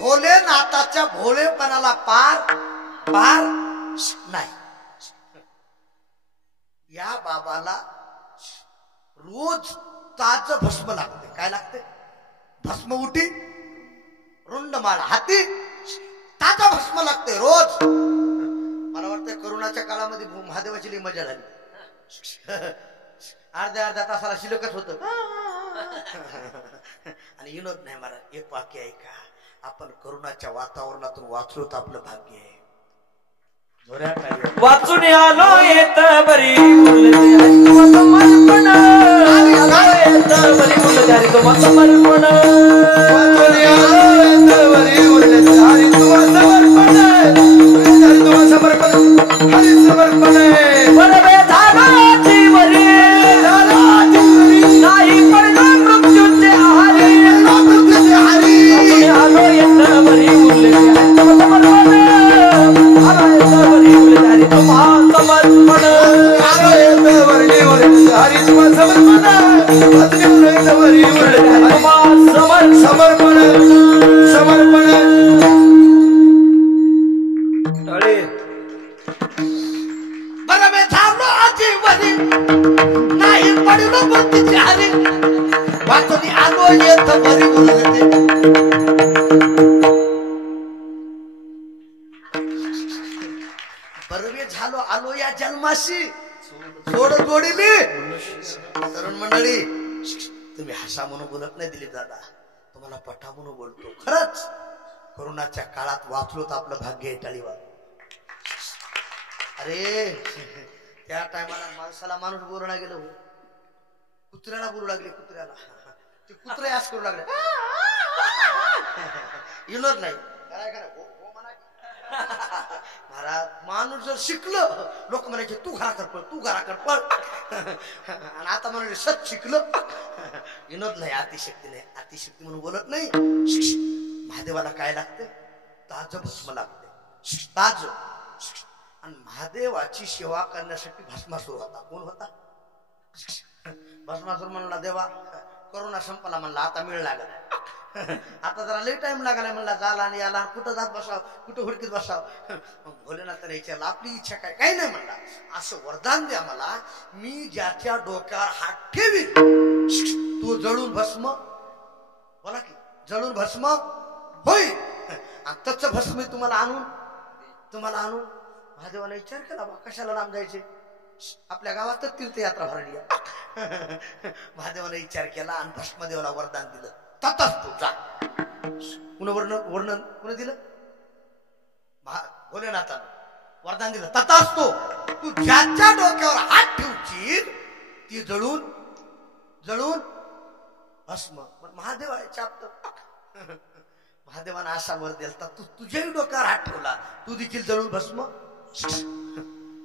भोलेनाथाच्या भोळेपणाला पार पार नाही. या बाबाला रोज ताज भस्म लागते. काय लागते, भस्म उठी रुंड माळ हाती ताजा भस्म लागते रोज. मला वाटतं करोनाच्या काळामध्ये महादेवाची लई मजा झाली. अर्ध्या तासाला शिल्लकच होत. आणि विनोद नाही मला एक वाक्य आहे का, आपण करोनाच्या वातावरणातून वाचलो तर आपलं भाग्य आहे. वाचून आलो येत बरी समर्पण येत बरी समर्पण हरी समर्पण बरबे झाडाची बरी नाही पडलं मृत्यूचे आहारी आलो येत बरी समर्पण नाही पडलो मृत्यूचे आहारी वाचून आलो येत बरी बरवे झालो आलो या जन्माशी जोड जोडीली. तरुण मंडळी तुम्ही हसा म्हणून बोलत नाही दिलीप दादा, तुम्हाला पटा म्हणून बोलतो. खरंच करोनाच्या काळात वाचलो तर आपलं भाग्य आहे. टाळीवा. अरे त्या टायमाला माणसाला माणूस बोलणं गेलो, कुत्र्याला बोलू लागले. कुत्र्याला ते कुत्रे आस करू लागले. विनोद नाही महाराज. माणूस जर शिकलं लोक म्हणायचे तू घराकर पळ, तू घराकर पळ. आणि आता म्हणाले सत शिकलं. विनोद नाही, अतिशक्ती नाही. अतिशक्ती म्हणून बोलत नाही. महादेवाला काय लागते? ताज भस्म लागते. ताज. आणि महादेवाची सेवा करण्यासाठी भस्मासूर होता. कोण होता? भस्मासूर म्हणला देवा करोना संपला म्हणला, आता मिळ लागला. आता जरा लई टाइम लागला म्हणला झाला आणि याला कुठं जात बसाव, कुठं हुडकीत बसाव. भोलेनाथाने विचारलं आपली इच्छा काय? काही नाही म्हणला, असं वरदान द्या मला, मी ज्याच्या डोक्यावर हात ठेवी तो जळून भस्म. बोला की जळून भस्म होईल. आणि तच भस्म मी तुम्हाला आणून महादेवाला विचार केला बा कशाला लांब जायचे, आपल्या गावातच तीर्थयात्रा भरली. महादेवाने विचार केला आणि भस्मदेवाला वरदान दिलं. ततच तू जा. वर्णन कुणी दिलं? भोलेनाथानं वरदान दिलं. तताच तू ज्याच्या डोक्यावर हात ठेवशील ती जळून भस्म. महादेव आहे चापत. महादेवानं असा वर दिला तू तुझ्याही डोक्यावर हात ठेवला तू देखील जळून भस्म.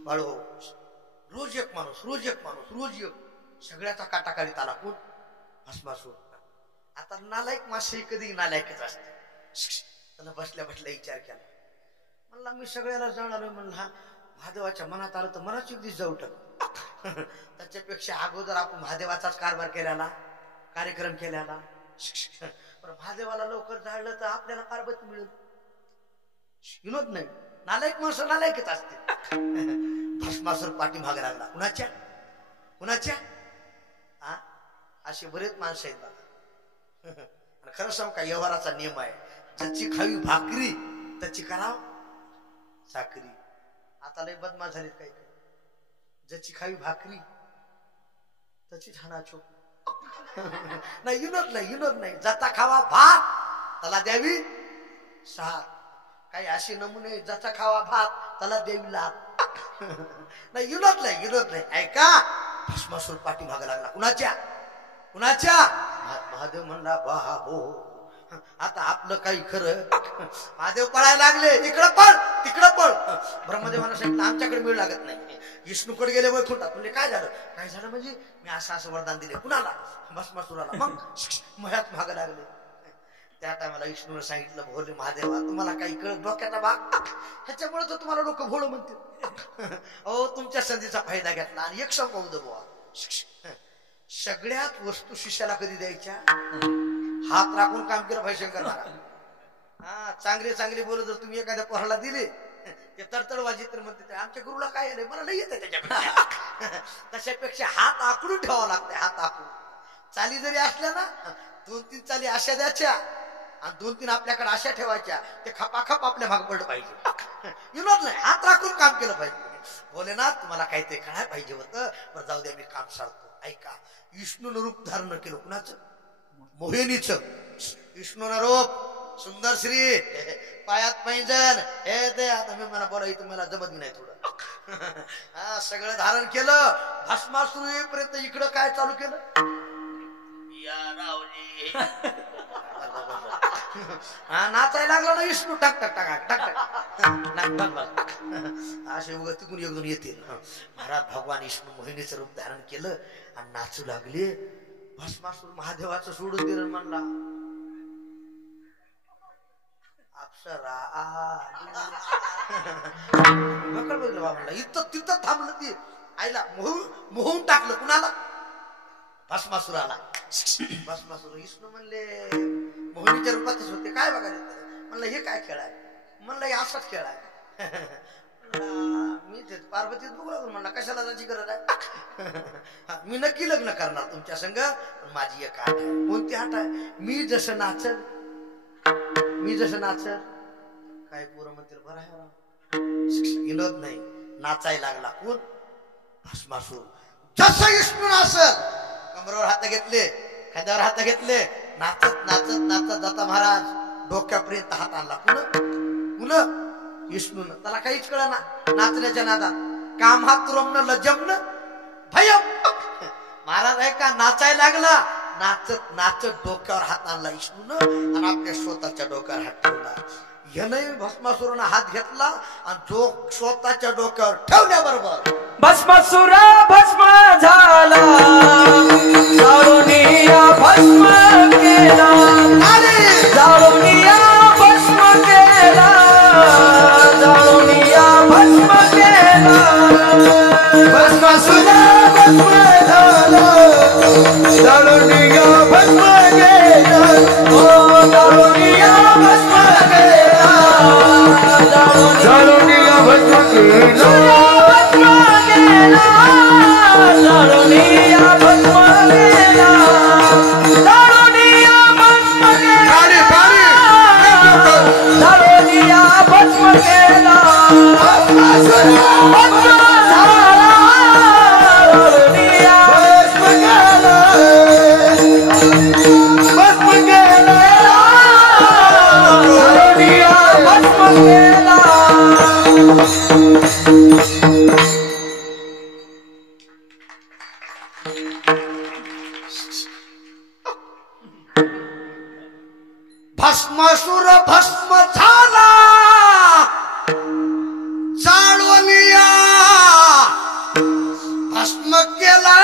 बाळो रोज एक माणूस सगळ्याचा काटा काढीत आला. कोण? भस्मासूर. आता नालायक मासे कधी नालायकच असते. त्याला बसल्या विचार केला म्हणला मी सगळ्याला जाणार म्हणला महादेवाच्या मनात आलं तर मनाच एक दिवस जाऊ टाक. त्याच्यापेक्षा अगोदर आपण महादेवाचाच कारभार केल्याला, कार्यक्रम केल्याला. पण महादेवाला लवकर जाळलं तर आपल्याला पार्वती मिळेल. विनोद नाही, नालायक माणसं नालायकच असते. भस्मासूर पाठीमागे लागला. कुणाच्या असे बरेच माणसं आहेत बाबा. आणि खरं सांगू का, व्यवहाराचा नियम आहे, ज्याची खावी भाकरी त्याची कराव साखरी. आता लय बदमाश झालीत काही. ज्याची खावी भाकरी त्याची ठाणा चोप. नाही विनोद नाही. ज्याचा खावा भात त्याला द्यावी साथ. काही असे नमुने ज्याचा खावा भात त्याला द्यावी लात. नाही विनोद नाही. ऐका भस्मासूर पाठीमागे लागला. कुणाच्या? महादेव म्हणला बा हो आता आपलं काही खरं. महादेव पळायला लागले. इकडं पळ तिकडं पळ. ब्रह्मदेवानं सांगितलं आमच्याकडे मिळू लागत नाही. विष्णूकडे गेले वैकुंठात. म्हणजे काय झालं म्हणजे मी असं वरदान दिले. कुणाला? भस्मासुराला. मग मह्यात मागं लागले. त्या टायमाला विष्णूने सांगितलं भोले महादेवा तुम्हाला काही कळत डोक्याचा भाग ह्याच्यामुळे तर तुम्हाला लोक भोळ म्हणतील. अहो तुमच्या संधीचा फायदा घेतला. आणि एक सांगू बुवा, सगळ्यात वस्तू शिष्याला कधी द्यायच्या? हात राखून काम केलं पाहिजे शंकर महाराज. चांगले बोलत जर तुम्ही एखाद्या पोराला दिले ते तडतडवाजी तर म्हणते आमच्या गुरुला काय आहे मला नाही येते त्याच्यापेक्षा. तशापेक्षा हात आकडून ठेवावा लागतंय. हात आकडून चाली जरी असल्या ना 2-3 चाली अशा द्यायच्या आणि 2-3 आपल्याकडे अशा ठेवायच्या ते खपाखप आपल्या भाग पडलं पाहिजे. विनोद नाही, हात राखून काम केलं पाहिजे. भोलेनाथ तुम्हाला काहीतरी कळायला पाहिजे होतं, बरं जाऊ द्या मी काम सारतो. ऐका, विष्णूनं रूप धारण केलं. कुणाचं? मोहिनीचं. विष्णूनं रूप सुंदर श्री, पायात पैंजण, हे ते आता मी मला बोला इथं मला जमत नाही थोडं. हा सगळं धारण केलं. भस्मासुर येईपर्यंत इकडं काय चालू केलं? या रावजी हा नाचायला लागला ना विष्णू. टाक टाक टाक टाक टाक असे उगा तिकून एकदून येतील. महाराज भगवान विष्णू मोहिनीचं रूप धारण केलं आणि नाचू लागले. भस्मासुर महादेवाचं सोडून दिलं म्हणला अप्सरा बघितलं बा म्हणला. इथं तिथं थांबलं ती. आईला मोहून टाकलं. कुणाला? भस्मासुराला. भस्मासुर विष्णू म्हणले मोहिनीच्या रूपातच होते, काय बघायला म्हणलं हे काय खेळ आहे? म्हणलं हे असाच खेळ आहे. मी पार्वतीत बघू म्हणला कशाला त्याची गरज आहे? मी नक्की लग्न करणार तुमच्या संग. माझी एक आठ आहे. कोणती आठ आहे? मी जसं नाचत काय पोरं म्हणतील बरं आहे. विनोद नाही, नाचायला लागला. कोण? भस्मासुर. जसं विष्णू नाचत कमरेवर हात घेतले, खांद्यावर हात घेतले, नाचत नाचत नाचत जाता महाराज डोक्यापर्यंत हात आणला. पुन्हा विष्णून. त्याला काहीच कळ ना नाचण्याच्या नादात. काम हात तुरमणं लज्जमणं भयम. महाराज आहे का नाचायला लागला. नाचत नाचत डोक्यावर हात आणला विष्णून आणि आपल्या स्वतःच्या डोक्यावर हात ठेवला. याने भस्मासुरानं हात घेतला आणि जो स्वतःच्या डोक्यावर ठेवल्याबरोबर भस्मासुर भस्म झाला, जाळूनिया भस्म केला, जाळूनिया भस्म केला, जाळूनिया भस्म केला. भस्मासुर भस्म झाला, जाळूनिया भस्म केला, ओ जाळूनिया भस्म केला, जाळूनिया भस्म केला. जाळूनिया भस्म केला, जाळूनिया भस्म केला, जाळूनिया भस्म केला. भस्मासुर भस्म झाला, जाळूनिया भस्म केला, भस्म केला, जाळूनिया भस्म केला. भस्मासुर भस्म झाला, जाळवलिया भस्म केला.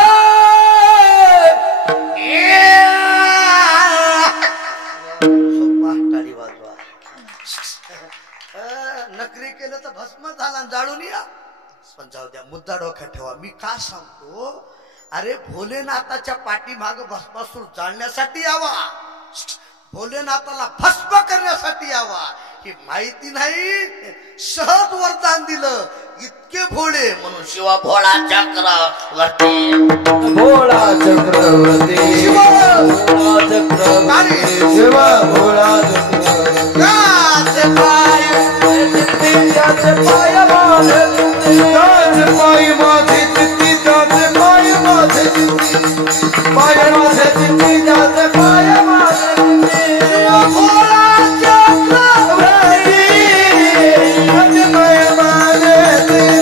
टाळी वाजवा. नकरी केलं तर भस्म झाला, जाळून या. पण जाऊ द्या, मुद्दा डोक्यात ठेवा. मी का सांगतो? अरे भोलेनाथाच्या पाठीमाग भस्मासूर जाळण्यासाठी यावा, भोलेनाथाला भस्म करण्यासाठी यावा ही माहिती नाही. सहज वरदान दिलं. इतके भोळे म्हणून शिवा भोळा चक्रवर्ती, भोळा चक्रवर्ती, शिवा भोळा चक्रवर्ती, शिवा भोळा चक्रवर्ती. याचे पाय त्याचे पाय माझे त्याचे पाय माझे चित्ती, त्याचे पाय माझे चित्ती, पाय माझे चित्ती, त्याचे पाय माझे चित्ती. भोळा चक्रवर्ती, त्याचे पाय माझे चित्ती,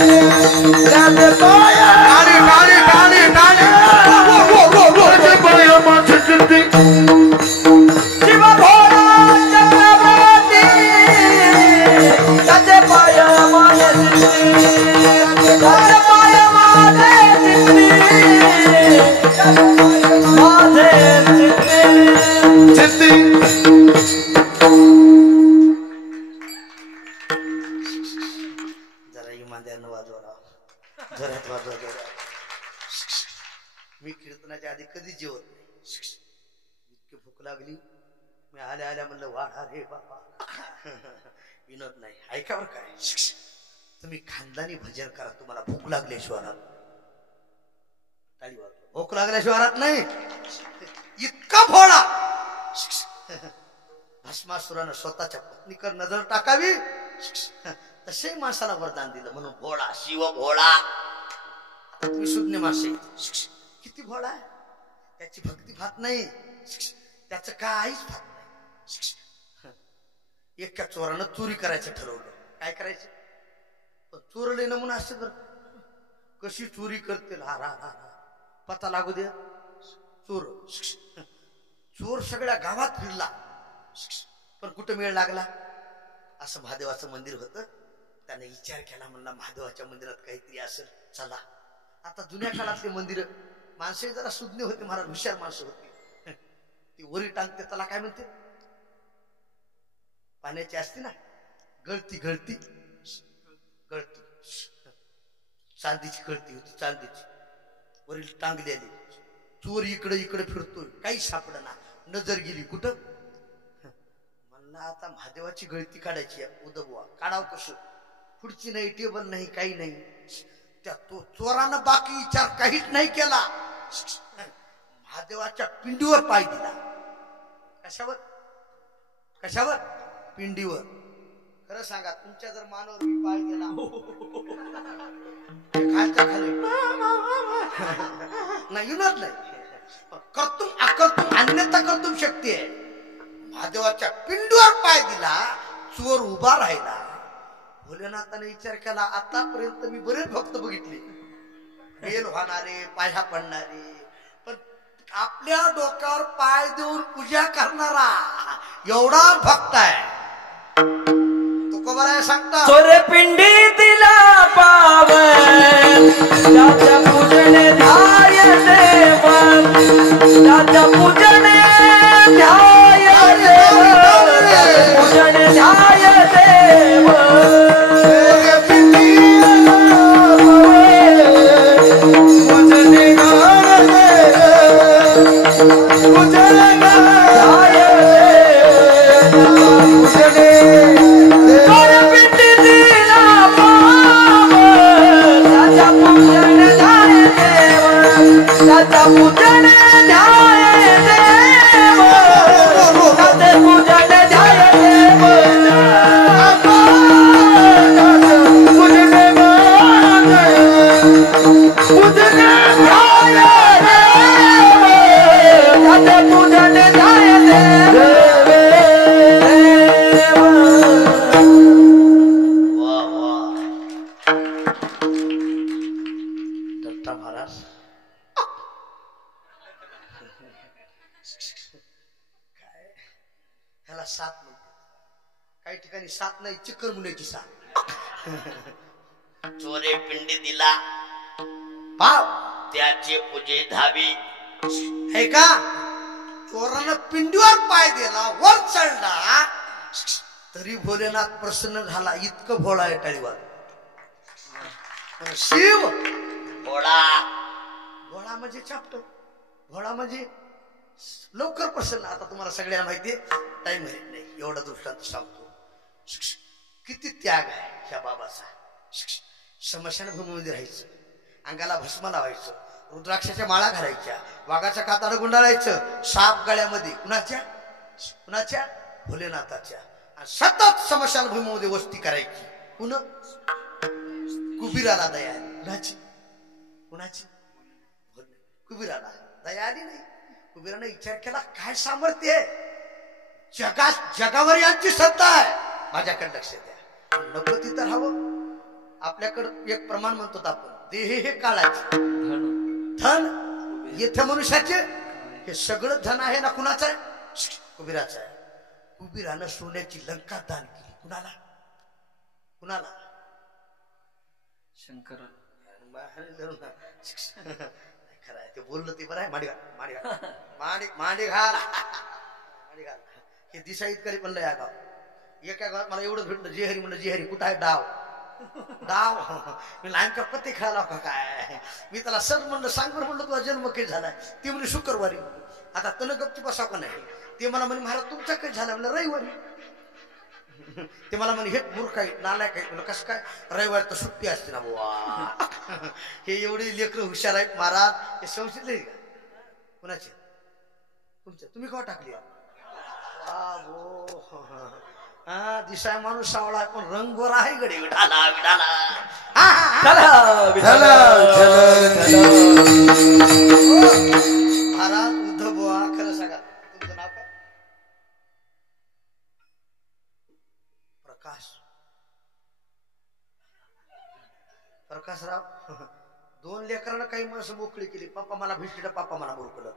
त्याचे पाय टाळी टाळी टाळी टाळी. त्याचे पाय माझे चित्ती. शिव भोळा चक्रवर्ती, त्याचे पाय माझे चित्ती, त्याचे पाय माझे चित्ती, माझे चित्ती. चित्ती जरा इमानदारीनं वाजवा, जोरात वाजवा जोरात. मी कीर्तनाच्या आधी कधी जेवत नाही. इतकी भूक लागली, मी आल्या आल्या म्हणलं वाढा रे बाबा. विनोद नाही, ऐका बरं काय. तुम्ही खानदानी भजन करा, तुम्हाला भूक लागल्याशिवाय राहत. टाळी वाजवा. भूक लागल्याशिवाय राहत नाही. इतका भोळा भस्मासुरानं स्वतःच्या पत्नीकर नजर टाकावी तसे माणसाला वरदान दिलं म्हणून भोळा शिव भोळा. तुम्ही शून्य माणसे किती भोळा आहे. त्याची भक्ती भात नाही त्याचं काहीच भात नाही. एका चोरानं चोरी करायचं ठरवलं. काय करायचं पण चोरले नमुना असते तर कशी चोरी करतील हा रा रा पता लागू दे. चोर चोर सगळ्या गावात फिरला पण कुठं मेळ लागला. असं महादेवाचं मंदिर होतं. त्याने विचार केला म्हणला महादेवाच्या मंदिरात काहीतरी असेल चला. आता जुन्या काळातले मंदिर माणसे जरा सुज्ञ होते महाराज हुशार माणसं होती. ती वरी टांगते त्याला काय म्हणते पाण्याची असते ना गळती गळती गळती चांदीची गळती होती चांदीची वरील टांगली आली. चोर इकडे इकडे फिरतोय काही सापडना. नजर गेली कुठं म्हणला आता महादेवाची गळती काढायची उदबुवा काढाव कसं. खुर्ची नाही टेबल नाही काही नाही. त्या तो चोरानं बाकी विचार काहीच नाही केला. महादेवाच्या पिंडीवर पाय दिला. कशावर कशावर पिंडीवर. खरं सांगा तुमच्या जर मानावर पाय दिला खालच्या खाली नाही येणार नाही. कर्तुम अकर्तुम अन्यथा कर्तुम शक्ती आहे. महादेवाच्या पिंडीवर पाय दिला चोर उभा राहिला. भोलेनाथाने विचार केला आतापर्यंत मी बरेच भक्त बघितले बेल होणारे पाया पडणारे पण आपल्या डोक्यावर पाय देऊन पूजा करणारा एवढा भक्त आहे. तुकोबाराय सांगता चोरे पिंडी दिला पावन त्याच्या पूजने ध्याय देव त्याच्या पूजने ध्याय देव पूजने ध्याय देव सात नाही चिकर मुलाची साथ. चोरे पिंडी दिला पाप त्याचे पूजे धावी है का. चोरानं पिंडीवर पाय दिला वर चढला तरी भोलेनाथ प्रसन्न झाला. इतकं भोळा आहे टाळीवर. शिव भोळा भोळा म्हणजे चापट भोळा म्हणजे लवकर प्रसन्न. आता तुम्हाला सगळ्यांना माहितीये टाइम नाही एवढा दृष्टांत सांगतो. किती त्याग आहे ह्या बाबाचा. स्मशानभूमीमध्ये राहायचं अंगाला भस्म लावायचं रुद्राक्षाच्या माळा घालायच्या वाघाच्या कातडं गुंडाळायचं साप गळ्यामध्ये कुणाच्या कुणाच्या भोलेनाथाच्या. सतत स्मशानभूमीमध्ये वस्ती करायची. कुण कुबीराला दया कुणाची कुणाची कुबीराला दया आली नाही. कुबीराने विचार केला काय सामर्थ्य जगावर यांची सत्ता आहे माझ्याकडे लक्ष द्या. नको तिथं राहावं. आपल्याकडं एक प्रमाण म्हणतो आपण देह हे काळाचे धन येथे मनुष्याचे हे सगळं धन आहे ना कुणाचं आहे कुबीराचं आहे. कुबीरानं सोन्याची लंका दान केली. कुणाला कुणाला शंकर खरं आहे ते बोललं ते बरं आहे. माडी घाल माडी घाल माडी माडी घाल माडी घाल. हे दिसाईतकरी पण लय गाव. एका गावात मला एवढं भेटलं जे हरी म्हणलं जे हरी कुठं आहे डाव डाव मी लाईनचा पत्ते खायला का काय. मी त्याला सर म्हणलं सांग बरं म्हणलं तुझा जन्म काही झालाय. ते म्हणजे शुक्रवारी. आता तन गपची बसा का नाही. ते मला म्हणे महाराज तुमचा काही झाला म्हणलं रविवारी. ते मला म्हणे हे मूर्ख आहे नालायक आहे. म्हणलं कसं काय रविवारी तर सुट्टी असते ना बुवा. हे एवढे लेकरं हुशार आहेत महाराज. हे संशय का कुणाचे तुमच्या तुम्ही का टाकली हा दिसाय माणूस सावळा पण रंग गोरा आहे गडे विठाला विठाला महाराज उद्धव बुवा खरं सांगा तुमचं नाव काय प्रकाशराव दोन लेकरांना काही माणसं मोकळी केली पप्पा मला भिजली पप्पा मला मोकळलं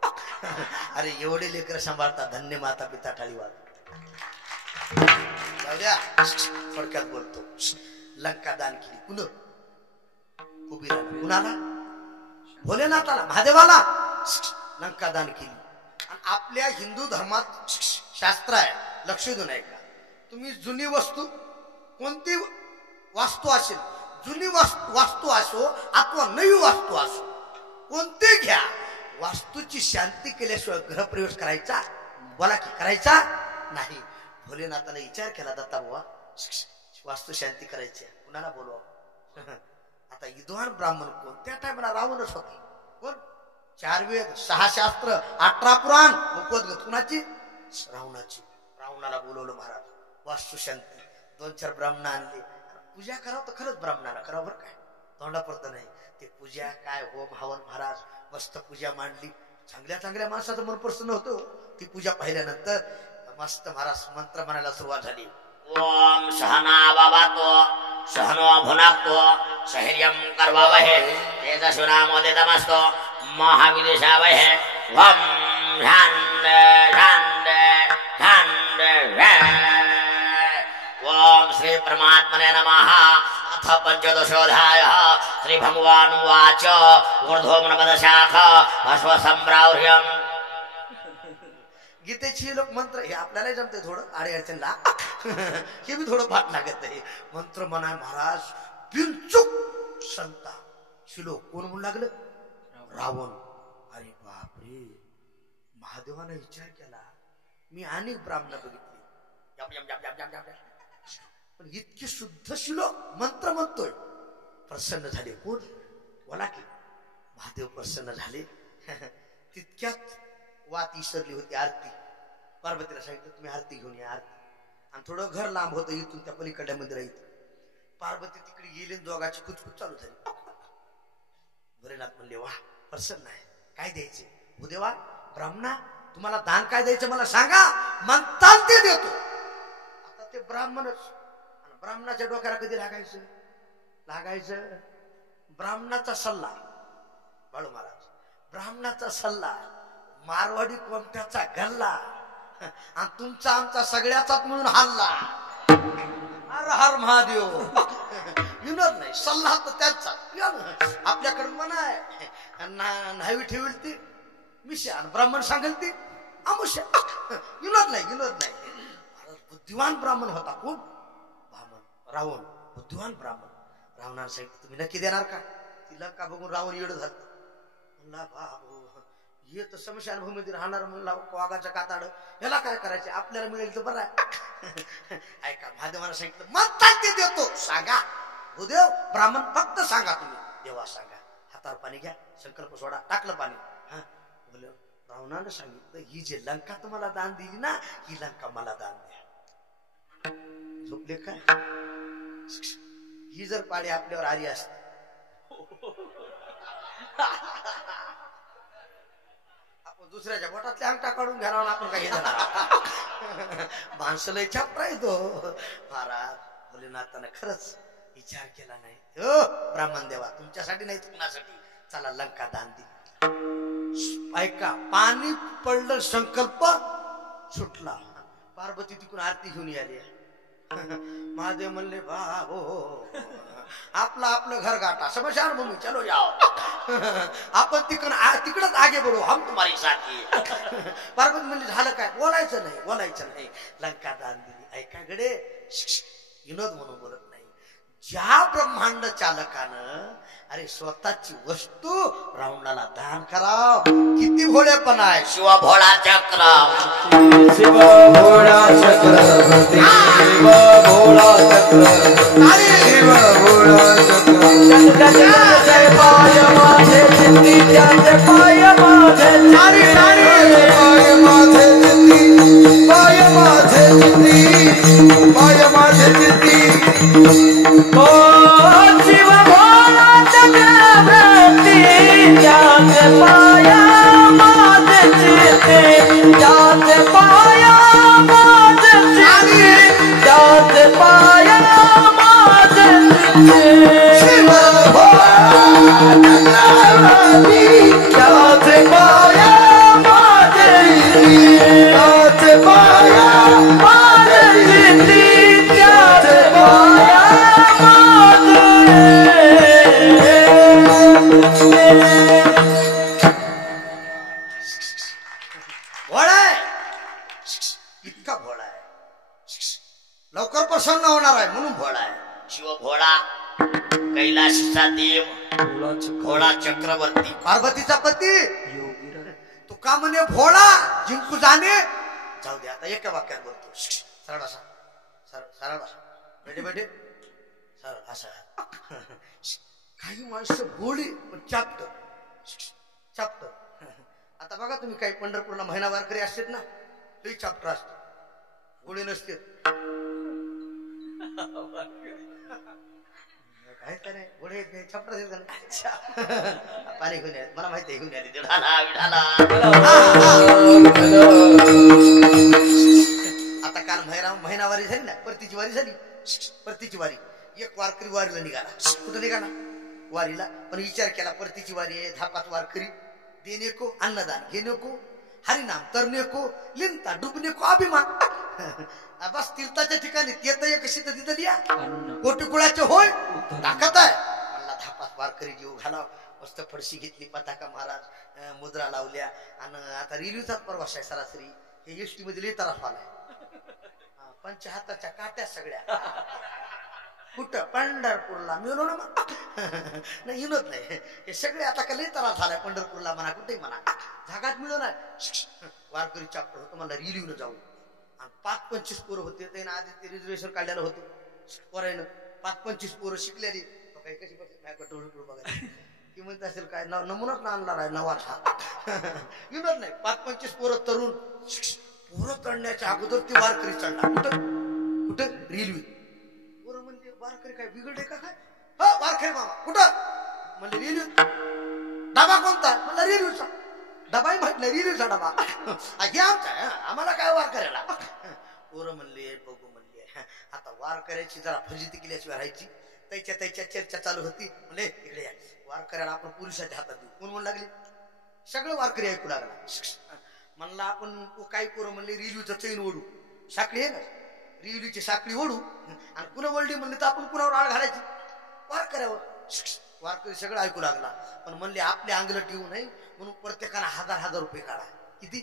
अरे एवढे लेकर सांभाळतात धन्य माता पिता टाळी वाज जाऊ द्या थोडक्यात बोलतो लंका दान केली कुणाला भोलेनाथाला महादेवाला लंका दान केली आणि आपल्या हिंदू धर्मात शास्त्र आहे लक्ष देऊ नये का तुम्ही जुनी वस्तू कोणती वास्तू असेल जुनी वास्तू असो अथवा नवी वास्तू असो कोणती घ्या वास्तूची शांती केल्याशिवाय गृहप्रवेश करायचा बोला की करायचा नाही भोलेनाथाने विचार केला दत्ता बुवा वास्तू शांती करायची कुणाला बोलवा आता विद्वान ब्राह्मण कोण त्या टायमाला रावणच होते कोण 4 वेद 6 शास्त्र 18 पुराण उपद्गत कुणाची रावणाला बोलवलं महाराज वास्तू शांती 2-4 ब्राह्मण आणले पूजा करावं तर खरंच ब्राह्मणाला करावं बरं काय तोंडापुरतं नाही ते पूजा काय होम हवन महाराज मस्त पूजा मांडली चांगल्या माणसाचं मन प्रसन्न होतं ती पूजा पाहिल्यानंतर मस्त महाराज मंत्र म्हणायला सुरुवात झाली ओम सहना बाबातो सहनो भुनाक्तो सहिर्यं कर्वावहे तेजस्विनामोदितमस्तु महाविदेशावहे वम झंड झंड झंड ओम श्री परमात्मने नमः अथ पंचदशोऽध्यायः श्री भगवानुवाच ऊर्ध्वमनपदशाख अश्वसंभ्राव्यम् गीतेची लोक मंत्र हे आपल्याला जमते थोडं आडे अडचणला हे बी थोडं भाग लागत आहे मंत्र म्हणाय महाराज बिनचूक संता शिलो कोण म्हणू लागलं रावण अरे बापरे महादेवाने विचार केला मी अनेक ब्राह्मण बघितले पण इतकी शुद्ध शिलो मंत्र म्हणतोय प्रसन्न झाले कोण बोला की महादेव प्रसन्न झाले तितक्यात वात इसरली होती आरती पार्वतीला सांगितलं तुम्ही आरती घेऊन या आरती आणि थोडं घर लांब होतं इथून त्या पलीकडल्या मंदिरा इथं पार्वती तिकडे गेली दोघाची कुचकुच चालू झाली भोलेनाथ म्हणले वा प्रसन्न आहे काय द्यायचे भूदेवा ब्राह्मणा तुम्हाला दान काय द्यायचं मला सांगा म्हणताल ते देतो आता ते ब्राह्मणच ब्राह्मणाच्या डोक्याला कधी लागायचं ब्राह्मणाचा सल्ला बाळू महाराज ब्राह्मणाचा सल्ला मारवाडी कोणत्याचा गल्ला आणि तुमचा आमचा सगळ्याचाच म्हणून हल्ला हर हर महादेव विनोद नाही सल्ला तर त्यांचा आपल्याकडे म्हणा नाही ठेवील ती मिशा ब्राह्मण सांगेल ती अमुष्या विनोद नाही बुद्धिवान ब्राह्मण होता कोण रावण बुद्धिवान ब्राह्मण रावणाला सांगितलं तुम्ही नक्की देणार का तिला का बघून रावण येड झालं म्हणला बाबू हे तर स्मशानभूमीमध्ये राहणार म्हणला वाघाचं काताड याला काय करायचे आपल्याला मिळेल तर बरं आहे ऐका महादेवाला सांगितलं म्हणतात ते देतो सांगा भूदेव ब्राह्मण फक्त सांगा तुम्ही देवा सांगा हातावर पाणी घ्या संकल्प सोडा टाकलं पाणी हा बोल रावणानं सांगितलं ही जे लंका तुम्हाला दान दिली ना ही लंका मला दान द्या झोपले काय ही जर पाळी आपल्यावर आली असते आपण दुसऱ्याच्या बोटातले अंगठा काढून घ्यायला आपण काही माणसं लय छापरा येतो महाराज भोलेनाथानं खरंच विचार केला नाही हो ब्राह्मण देवा तुमच्यासाठी नाही कुणासाठी चला लंका दान दिली ऐका पाणी पडलं संकल्प सुटला पार्वती तिकडून आरती घेऊन आली महादेव म्हणले भाऊ आपलं घर गाठा समशान भूमी चलो जाओ आपण तिकडच आगे बढो हम तुम्हारी साथी पार्वती म्हणले झालं काय बोलायचं नाही लंका दान दिली ऐका गडे विनोद म्हणून बोलत नाही ज्या ब्रह्मांड चालकानं अरे स्वतःची वस्तू रावणाला दान कराव किती भोळेपण आहे शिव भोळा चक्र शिव भोळा चक्रवर्ती शिव भोळा चक्रवर्ती शिव भोळा चक्रवर्ती जय पाय माझे चिंती पाय माझे पाय माझे पाय माझे चित्ती ओ शिव भोला चक्रवर्ती जात पाया माझे चित्ते जात पाया माझे चित्ते जात पाया माझे चित्ते शिव भोला चक्रवर्ती जात पाया माझे चित्ते जात पाया माझे चित्ते जात पाया भोळा आहे इतका भोळा आहे लवकर प्रसन्न होणार आहे म्हणून भोळा आहे शिव भोळा कैलाशीचा देव भोळा चक्रवर्ती पार्वतीचा पती तू का म्हणे भोळा जिंकू जाणे जाऊ दे आता एका वाक्यात बोलतो सरळ बसा सरळ बसा बैठे बैठे सरळ असा काही माणसं भोळी पण चाप्टर आता बघा तुम्ही काही पंढरपूरला महिना वारकरी असतात ना ते चाप्टर असते गोळी नसते काय का नाही गोळे येत नाही छपडा देत नाही पाणी घेऊन या मला माहिती आहे घेऊन या विठाला विठाला आता काल महिना वारी झाली ना परतीची वारी झाली परतीची वारी एक वारकरी वारीला निघाला कुठं निघाला वारीला पण विचार केला परतीची वारी आहे 10-5 वारकरी देणे को अन्नदान घेणे को हरिनाम तरणे को लिंता डुबणे को अभिमान बस तीर्थाच्या ठिकाणी येत कशी तर तिथं लिया कोटी कुळाचे होय दाखवत आहे मला 10-5 वारकरी जीव घालाव मस्त फडशी घेतली पताका महाराज मुद्रा लावल्या आणि आता रेल्वेचाच प्रवास आहे सरासरी हे एसटी मध्ये लई त्रास आलाय पंचहाताच्या काट्या सगळ्या कुठं पंढरपूरला मिळलो ना नाही हिनत नाही हे सगळे आता का लई त्रास झालाय पंढरपूरला म्हणा कुठेही म्हणा जागात मिळलो ना वारकरी चाप्टर होतं मला रेल्वेनं जाऊ आणि 5-25 पोरं होते त्यानं आधी ते रिझर्वेशन काढलेलं होतं पोरायनं 5-25 पोरं शिकलेली काही कशी बघायला ती म्हणत असेल काय नमुनाच ना आणणार आहे नवाचा विनोद नाही 5-25 पोरं तरुण पोरं चढण्याच्या अगोदर ती वारकरी चढला कुठं कुठं रेल्वे पोरं म्हणजे वारकरी काय बिघडले का काय हा वारकरी मामा कुठं म्हणले रेल्वे डबा कोणता म्हणला रेल्वेचा डबाही माहित नाही रेल्वेचा डबा हे आमचा आम्हाला काय वार करायला पोरं म्हणले बघू म्हणले आता वार करायची जरा फजिती केल्याशिवाय राहायची त्याच्या चर्चा चालू होती म्हणले इकडे या वार करायला आपण पुरुषाच्या हातात देऊ कोण म्हणू लागले सगळं वारकरी ऐकू लागला म्हणला आपण काही पोरं म्हणले रेल्वेचं चैन ओढू साखळी आहे ना रेल्वेची साखळी ओढू आणि पुन्हा वळली म्हणले तर आपण पुन्हा आळ घालायची वार करावं वारकरी सगळं ऐकू लागला पण म्हणले आपले अंगलट येऊ नये म्हणून प्रत्येकाला 1000 रुपये काढा किती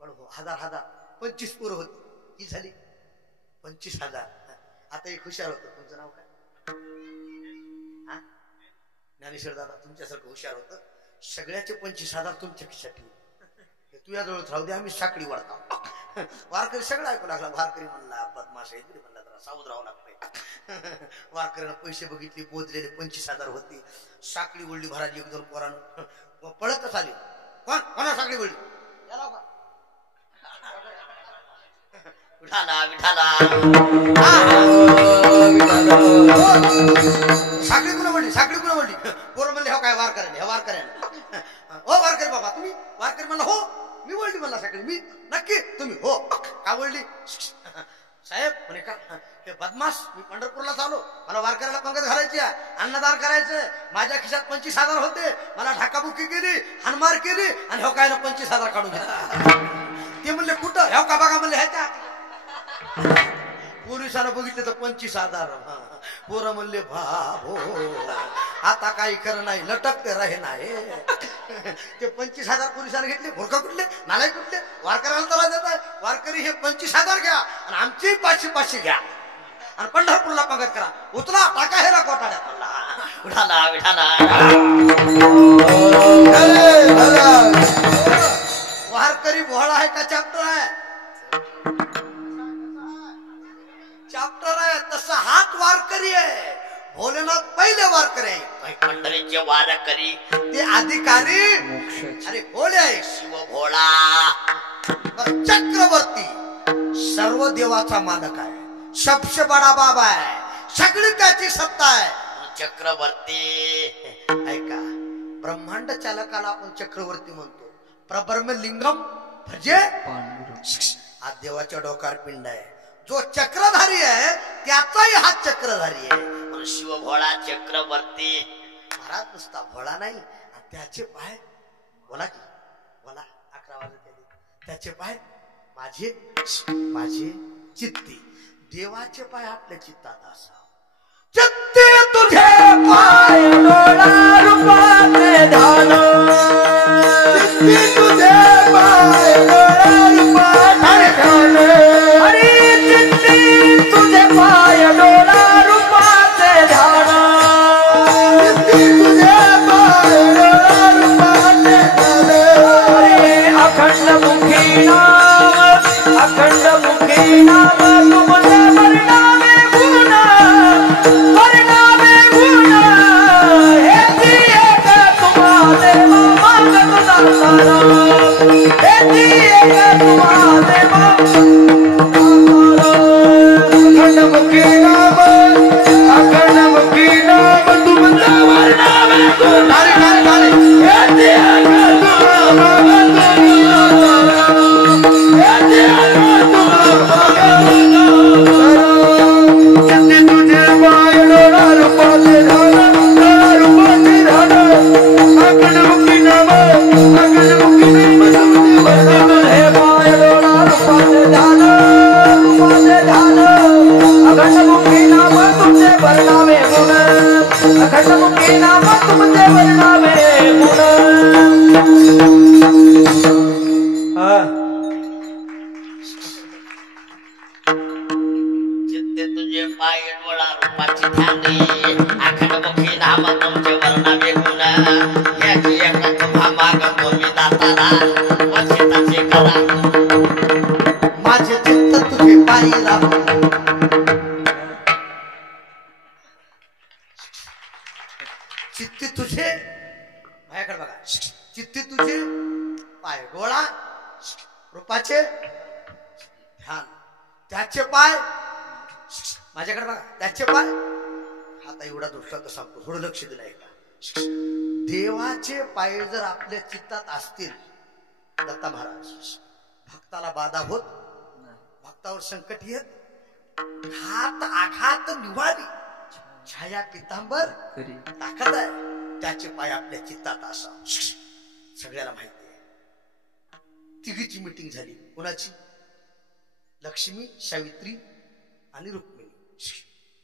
1000 25 पोरं होती ही झाली 25,000 आता एक हुशार होतं तुमचं नाव काय ज्ञानेश्वर दादा तुमच्यासारखं हुशार होतं सगळ्याचे 25,000 तुमच्या खिशात ठेवू तुझ्याजवळ राहू दे आम्ही साखळी वाढतो वारकरी सगळं ऐकू लागला वारकरी म्हणला बदमाश आहे म्हणला जरा सावध राहावं लागतंय वारकऱ्यानं पैसे बघितले मोजलेले 25,000 होते साखळी ओढली भराली 1-2 पोरानं पळतच आली कोणा साखळी ओढली याला का विठाला विठाला साखळी कुणा ओढली पोरं म्हणले हो काय वारकऱ्याने हे वारकऱ्याने हो वारकरी बाबा तुम्ही वारकरी म्हणला हो मी ओढली म्हणला साखळी मी नक्की तुम्ही हो का ओढली साहेब म्हणे का हे बदमाश मी पंढरपूरला चालू मला वारकऱ्याला पंगत घालायची अन्नदान करायचं माझ्या खिशात 25,000 होते मला ढाकाबुकी केली हानमार केली आणि हो काय 25,000 काढून घेतला ते म्हणले कुठं हो का बघा म्हणले ह्याच्या पोलिसांना बघितले तर 25,000 पोरं म्हणले भाभो आता काही खरं नाही लटकते राहे नाही ते 25,000 पोलिसांना घेतले भोरका कुठले नालाय कुठले वारकऱ्याला त्रास देत आहे वारकरी हे 25,000 घ्या आणि आमची 500 घ्या आणि पंढरपूरला पंगत करा उतरा टाका हेरा कोटाड्यात विठाला विठाला वारकरी भोळा आहे का चॅप्टर आहे चॅप्टर आहे तसा हात वारकरी आहे भोलेनाथ पहिले वारकरी आहे पंढरीचे वारकरी ते अधिकारी अरे भोले आहे शिव भोळा चक्रवर्ती सर्व देवाचा मालक आहे, सबसे बडा बाबा आहे, सगळी त्याची सत्ता आहे. चक्रवर्ती ऐका, ब्रह्मांड चालकाला आपण चक्रवर्ती म्हणतो. प्रब्रह्म लिंगम भजे. हा देवाच्या डोक्यावर पिंड आहे. जो चक्रधारी आहे त्याचाही हात चक्रधारी आहे. म्हणून शिव भोळा चक्रवर्ती. महाराज नुसता भोळा नाही, त्याचे पाय बोला की बोला 11 वाजता त्याचे पाय माझे माझे चित्ती. देवाचे पाय आपल्या चित्तात असा. चित्ते तुझे पाय डोळा रूपाचे ध्यान. चित्ते तुझे पाय डोळा रूपाचे ध्यान. हरी चित्ती तुझे पाय डोळा रूपाचे ध्यान. चित्ते तुझे पाय डोळा रूपाचे ध्यान. हरी अखंड मुखी नाम, अखंड मुखी नाम तुमचे परिणामे गुण, परिणामे गुण. हे एक तुम्हारे मागत दातारा, हे एक तुम्हारे अखंड मुखी नाम, अखंड मुखी नाम तुमचे परिणामे गुण. हे एक चित्ते तुझे पाय डोळा रूपाची ध्यानी. अखंडमुखी नाम तुमचे वर्णावे गुण. याची एक तुम्हा मागतो मी दातारा. वंचिताचे करा माझे चित्त तुझे पायी राम. चित्ती तुझे माझ्याकडे बघा. चित्ती तुझे पाय डोळा रूपाचे ध्यान. त्याचे पाय माझ्याकडे बघा. त्याचे पाय आता एवढा दृष्टांत सांगतो, थोडं लक्ष दिलं आहे का. देवाचे पाय जर आपल्या चित्तात असतील, दत्ता महाराज, भक्ताला बाधा होत, भक्तावर संकट येत, घात आघात निवारी, छाया पितांबर ताकद आहे. त्याचे पाय आपल्या चित्तात असा. सगळ्याला माहिती आहे. तिघीची मीटिंग झाली. कोणाची? लक्ष्मी, सावित्री आणि रुक्मिणी.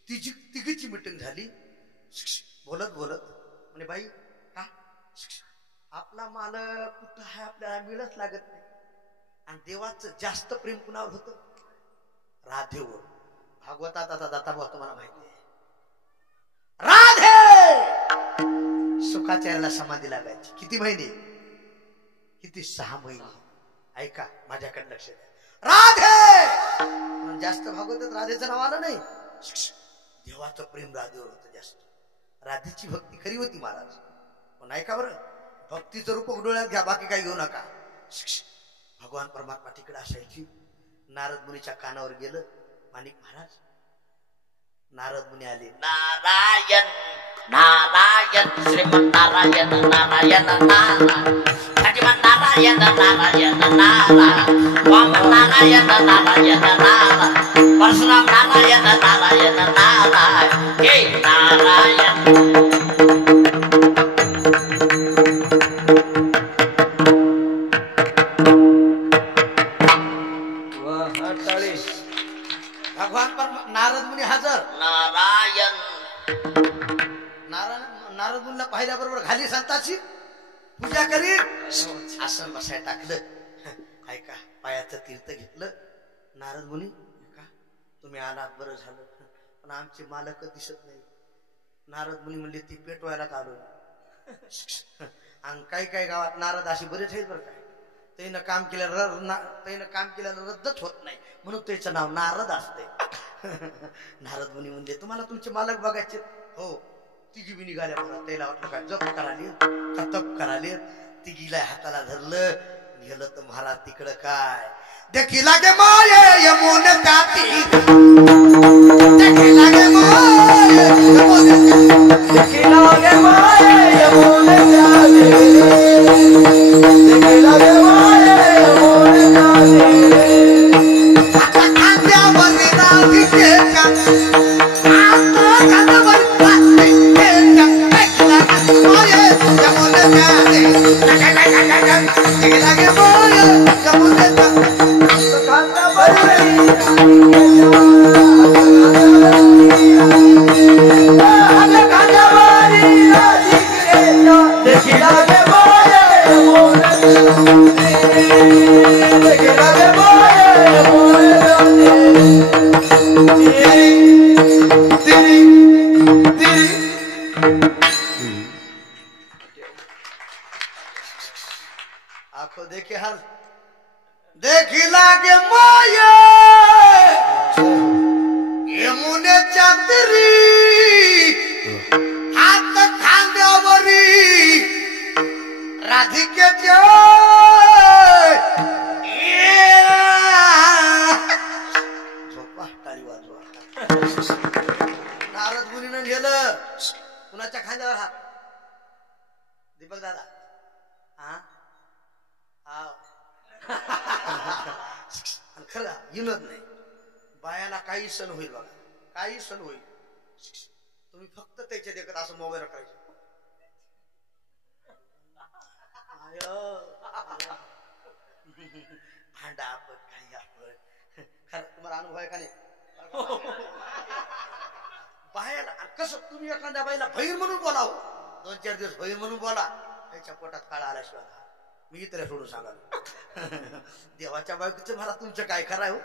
तिघीची मीटिंग झाली. बोलत बोलत म्हणे, बाई का आपला मालक कुठं आहे, आपल्याला मिळत लागत नाही. आणि देवाचं जास्त प्रेम कुणावर होतं? राधेवर. भागवतात आता दाताभाऊ तुम्हाला माहिती आहे, राधे सुखाचार्याला समाधी लागायची. किती महिने? किती? 6 महिने. ऐका, माझ्याकडे लक्ष द्या. राधे जास्त भागवतात, राधेचं नाव आलं नाही. देवाचं प्रेम राधेवर होतं जास्त. राधेची भक्ती खरी होती महाराज. पण ऐका बरं, भक्तीचं रूप डोळ्यात घ्या, बाकी काही घेऊ नका. भगवान परमात्मा तिकडे असायची. नारद मुनीच्या कानावर गेलं. माणिक महाराज, नारद मुनी आले. नारायण नारायण श्रीमन नारायण नारायण नारायण भगवान नारायण नारायण नारायण वामन नारायण नारायण नारायण परशुराम नारायण नारायण नारायण हे नारायण. भगवान नारद मुनी हजर. नारायण नारद मुनीला पाहिल्याबरोबर खाली संताची पूजा करी आसन बसायला टाकलं. ऐका, पायाचं तीर्थ घेतलं. नारद मुनी, का तुम्ही आलात, बरं झालं, पण आमचे मालक दिसत नाही. नारद मुनी म्हणले, ती पेटवायला आलो. आणि काही काही गावात नारद अशी बरेच आहेत बरं. काय त्यानं काम केल्यानं रद्दच होत नाही, म्हणून त्याचं नाव नारद असते. नारद मुनी म्हणले, तुम्हाला तुमचे मालक बघायचे? हो. तिघी बी निघाल्या. मला त्याला वाटलं काय जप कराले का तप कराले. तिघीला हाताला धरलं. गेलं तर महाराज तिकडं काय देखीला गे माये यमुन काती देखीला गे माये यमुन देखीला गे माये यमुन काती देखीला गे माये यमुन काती आता खांद्यावर राधिके का आता खांद्यावर राधिके का देखीला गे माये यमुन काती देखीला गे माये यमुन काती आंखों देखे हर देखी लागे माये यमुने चातरी हात खांद्यावरी राधिकेच्या झोपा टाळी वाजवा नारद मुनीनं गेलं कुणाच्या खांद्यावर हात दीपक दादा हा खरं येणार नाही बायाला काही सण होईल बघा काही सण होईल तुम्ही फक्त त्याच्या देखत असं मोबाईल करायचं भांडा आपण काही आपण खरं तुम्हाला अनुभव आहे का नाही बायाला कसं तुम्ही एखाद्या बाईला बहीण म्हणून बोलावं 2-4 दिवस बहीण म्हणून बोला त्याच्या पोटात काळा आल्याशिवाय मी इतऱ्या सोडून सांगाल देवाच्या बायकोचं मला तुमचं काय खरं आहे हो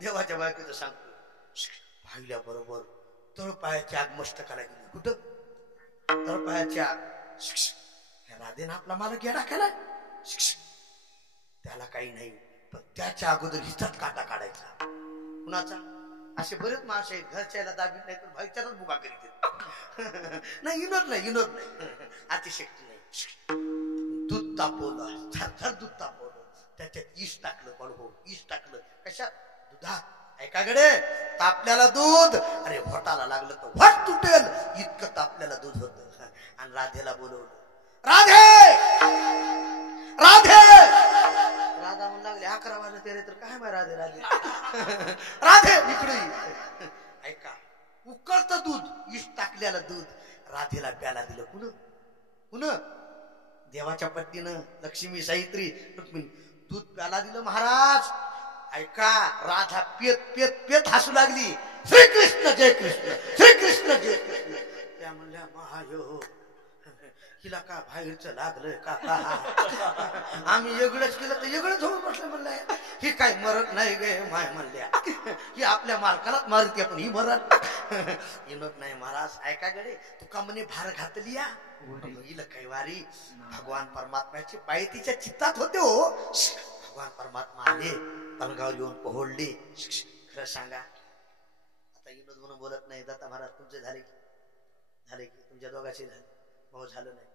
देवाच्या बायकोचं सांगतो पाहिल्या बरोबर तळपायाची आग मस्त करायला गेली कुठं तळपायाची आग ह्या राधेनं आपला मालक येडा केलाय त्याला काही नाही पण त्याच्या अगोदर हिचाच काटा काढायचा कुणाचा असे बरेच माणसं आहेत घरच्याला दाबीत नाही तर भाईच्याच बुका करीत नाही विनोद नाही अतिशक्ती नाही दूध तापवलं थर दूध तापवलं त्याच्यात ईश टाकलं बरोबर ईश टाकलं कशात दुधात ऐका गडे तापल्याला दूध अरे व्हटाला लागलं तर व्हट तुटेल इतकं तापल्याला दूध होत आणि राधेला बोलवलं राधे राधे राधा म्हणू लागले 11 वाजले तेरे तर काय माय राधे राधे राधे इकडे ऐका उकळतं दूध ईश टाकल्याला दूध राधेला प्याला दिलं कुण देवाच्या पत्नीनं लक्ष्मी सावित्री रुक्मिणी दूध प्याला दिलं महाराज ऐका राधा पेत पेत पेत हसू लागली श्रीकृष्ण जय कृष्ण श्रीकृष्ण जय कृष्ण त्या म्हणल्या महायो हिला का बाहेरचं लागलं का आम्ही वेगळंच केलं तर वेगळंच होऊन बसलं म्हणलं ही काय मरत नाही गे माय म्हणल्या ही आपल्या मालकालाच मारते पण ही मरत येणत नाही महाराज ऐका गडे तुका म्हणे भार घातली या हिला काही वारी भगवान परमात्म्याचे पाय तिच्या चित्तात होते हो भगवान परमात्मा आले पलंगावर येऊन पोहोडले खरं सांगा आता विनोद म्हणून बोलत नाही दत्ता महाराज तुमचे झाले की तुमच्या दोघांचे झाले भाऊ झालं नाही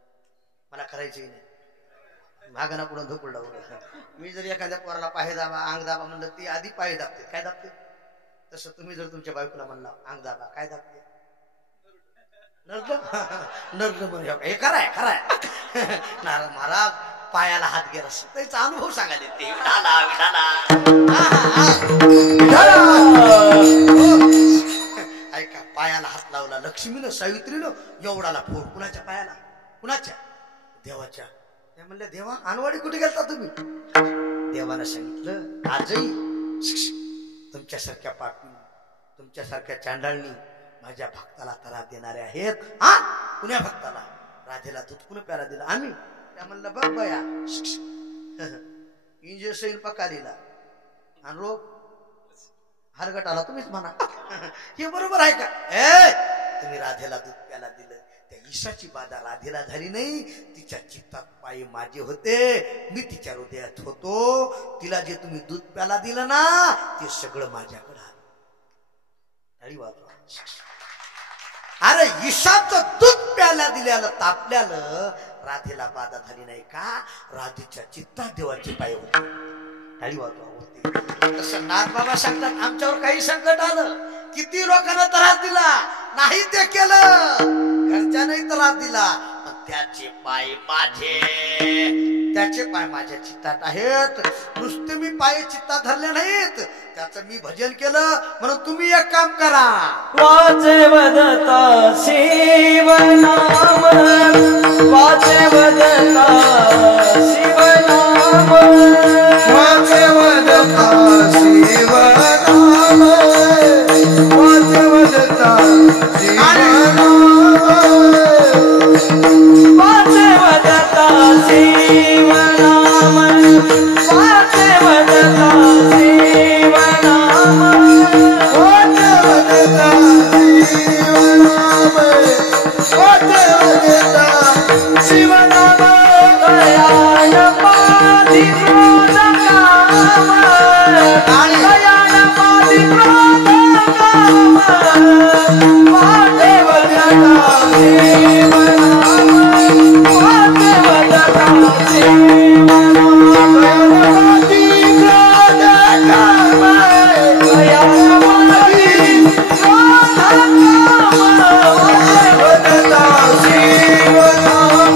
मला करायचंही नाही मागणा पुढं धोपडला मी जर एखाद्या पोराला पाय दाबा अंग दाबा म्हणलं ती आधी पाय दाबते काय दाबते तसं तुम्ही जर तुमच्या बायकोला म्हणला अंग दाबा काय दाबते नर्द म्हणजे हे खराय नारद महाराज पायाला हात गेला त्याचा अनुभव सांगायला ते ऐका पायाला हात लावला लक्ष्मीनं सावित्रीनं एवढाला फोड कुणाच्या पायाला कुणाच्या देवाच्या ते म्हणले देवा अनवाडी कुठे गेलता तुम्ही देवानं सांगितलं आजही तुमच्यासारख्या पापी तुमच्यासारख्या चांडाळणी माझ्या भक्ताला त्रास देणारे आहेत हा कुण्या भक्ताला राधेला दूध कुणी प्याला दिला आम्ही त्या म्हणलं बघ बया इंजेक्शन पकालीला आणि रोग हरगटाला तुम्हीच म्हणा हे बरोबर आहे का तुम्ही राधेला दूध प्याला दिलं त्या ईशाची बाधा राधेला झाली नाही तिच्या चित्तात पाय माझे होते मी तिच्या हृदयात होतो तिला जे तुम्ही दूध प्याला दिलं ना ते सगळं माझ्याकडे आलं टाळी वाजवा अरे ईशाचं दूध प्याला दिल्याला तापल्याला राधेला बाधा झाली नाही का? राधेच्या चित्तात देवाची पाय होती. टाळी वाजवा. तसं नाथबाबा सांगतात आमच्यावर काही संकट आलं, किती लोकांना त्रास दिला, नाही ते केलं, घरच्याने त्रास दिला, त्याचे पाय माझे, त्याचे पाय माझ्या चित्तात आहेत. नुसते मी पाय चित्तात धरले नाहीत, त्याचं मी भजन केलं. म्हणून तुम्ही एक काम करा, वाचे वदता शिवनाम, वाचे वदता शिवनाम, वाचे वदता शिवनाम, वाचे वदता शिवनाम, वाचे वदता शिवनाम, वाचे वदता शिवनाम, वाचे वदता शिवनाम, वाचे वदता शिवनाम, दयाळ पादी क्रोध काम, दयाळ पादी क्रोध काम, वाचे वदता शिवनाम, वाचे वदता शिवनाम, दयाळवादी क्रोध काम, दयाळ पादी क्रोध काम, वाचे वदता शिवनाम,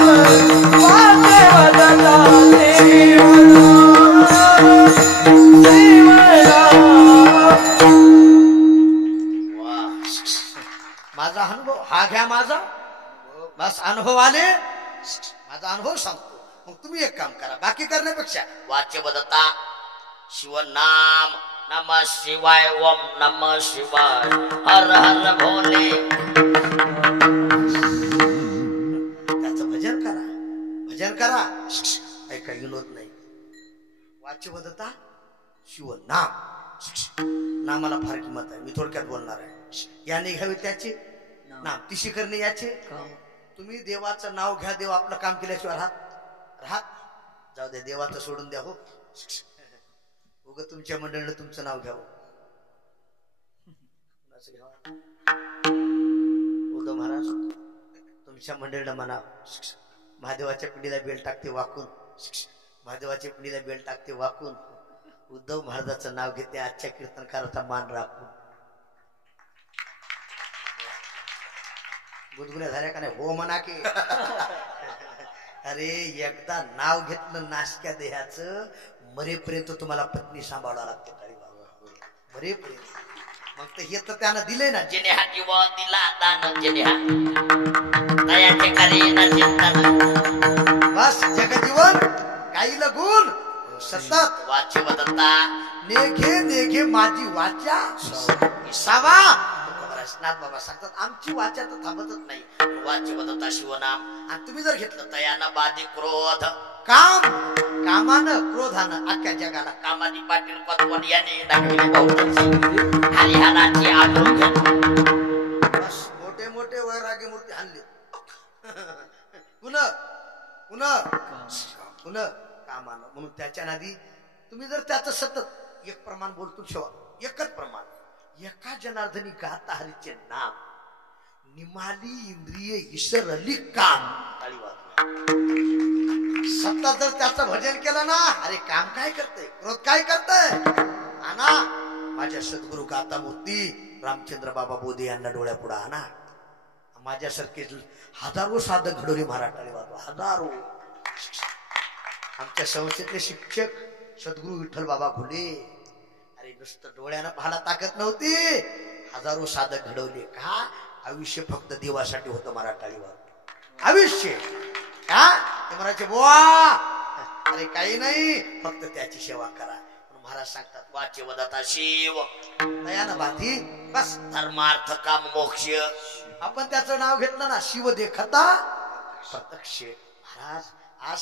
वाचे वदता शिवनाम, माझा अनुभव हा घ्या. माझा बस अनुभव आले, माझा अनुभव सांगतो. मग तुम्ही एक काम करा, बाकी करण्यापेक्षा वाचे वदता शिवनाम, नम शिवाय, ओम नम शिवाय, हर हर भोले. त्याचं भजन करा, भजन करा. ऐका विनोद नाही. वाच्य वदता शिव नाम, नामाला फार किंमत आहे. मी थोडक्यात बोलणार आहे. या निघावे त्याचे नाम, तिशी करणे याचे. तुम्ही देवाचं नाव घ्या, देव आपलं काम केल्याशिवाय राहत जाऊ द्या. देवाचं सोडून द्या. हो उग तुमच्या मंडळीनं तुमचं नाव घ्यावं. उद्धव महाराज तुमच्या मंडळीनं म्हणा, महादेवाच्या पिंडीला बेल टाकते वाकून, महादेवाच्या पिंडीला बेल टाकते वाकून, उद्धव महाराजाचं नाव घेते आजच्या कीर्तनकाराचा मान राखून. गुदगुल्या झाल्या का नाही? हो म्हणा की. अरे एकदा नाव घेतलं नाशक्या देहाचं, मरेपर्यंत तुम्हाला पत्नी सांभाळावं लागते. मरेपर्यंत. मग ते हे तर त्यानं दिले ना. जिने हा जीव दिला दान, जिने हा दयाचे करीन चिंतन. बस जगजीवन काही लगून सतत वाचे वदता नेघे नेघे माझी वाचा सावा. नाथ बाबा सांगतात आमची वाचा तर थांबतच नाही. वाचे वदता शिवनाम, आणि तुम्ही जर घेतलं दयानं बाधी क्रोध, काम, कामानं क्रोधानं अख्ख्या जगाला कामाची पाटील पतवण याने दाखविले बहुतेक हरिहराची आबरू घेतली. बस मोठे मोठे वैराग्य मूर्ती आणले. पुन्हा पुन्हा पुन्हा कामानं. म्हणून त्याच्या नादी तुम्ही जर त्याचं सतत एक प्रमाण बोलतो ठेवा, एकच प्रमाण, एका जनार्दनी गाता हरीचे नाम, निमाली इंद्रिय इसरली काम. टाळी वाजवा. सतत जर त्याचं भजन केलं ना, अरे काम काय करतंय, क्रोध काय करतंय. आणा माझ्या सद्गुरु गाता मूर्ती रामचंद्र बाबा बोधे यांना डोळ्यापुढे आणा. माझ्यासारखे हजारो साधक घडवले महाराज. टाळी वाजवा. हजारो. आमच्या संस्थेतले शिक्षक सद्गुरु विठ्ठल बाबा घुले, अरे नुसतं डोळ्यानं पाहायला ताकद नव्हती, हजारो साधक घडवले. का? आयुष्य फक्त देवासाठी होतं. मराठाळीवर आयुष्य का ते म्हणायचे बुवा, अरे काही नाही, फक्त त्याची सेवा करा. महाराज सांगतात वाचे वदता शिव, दयानं बाधी. बस धर्मार्थ काम मोक्ष. आपण त्याचं नाव घेतलं ना, शिव देखता प्रत्यक्ष. महाराज आज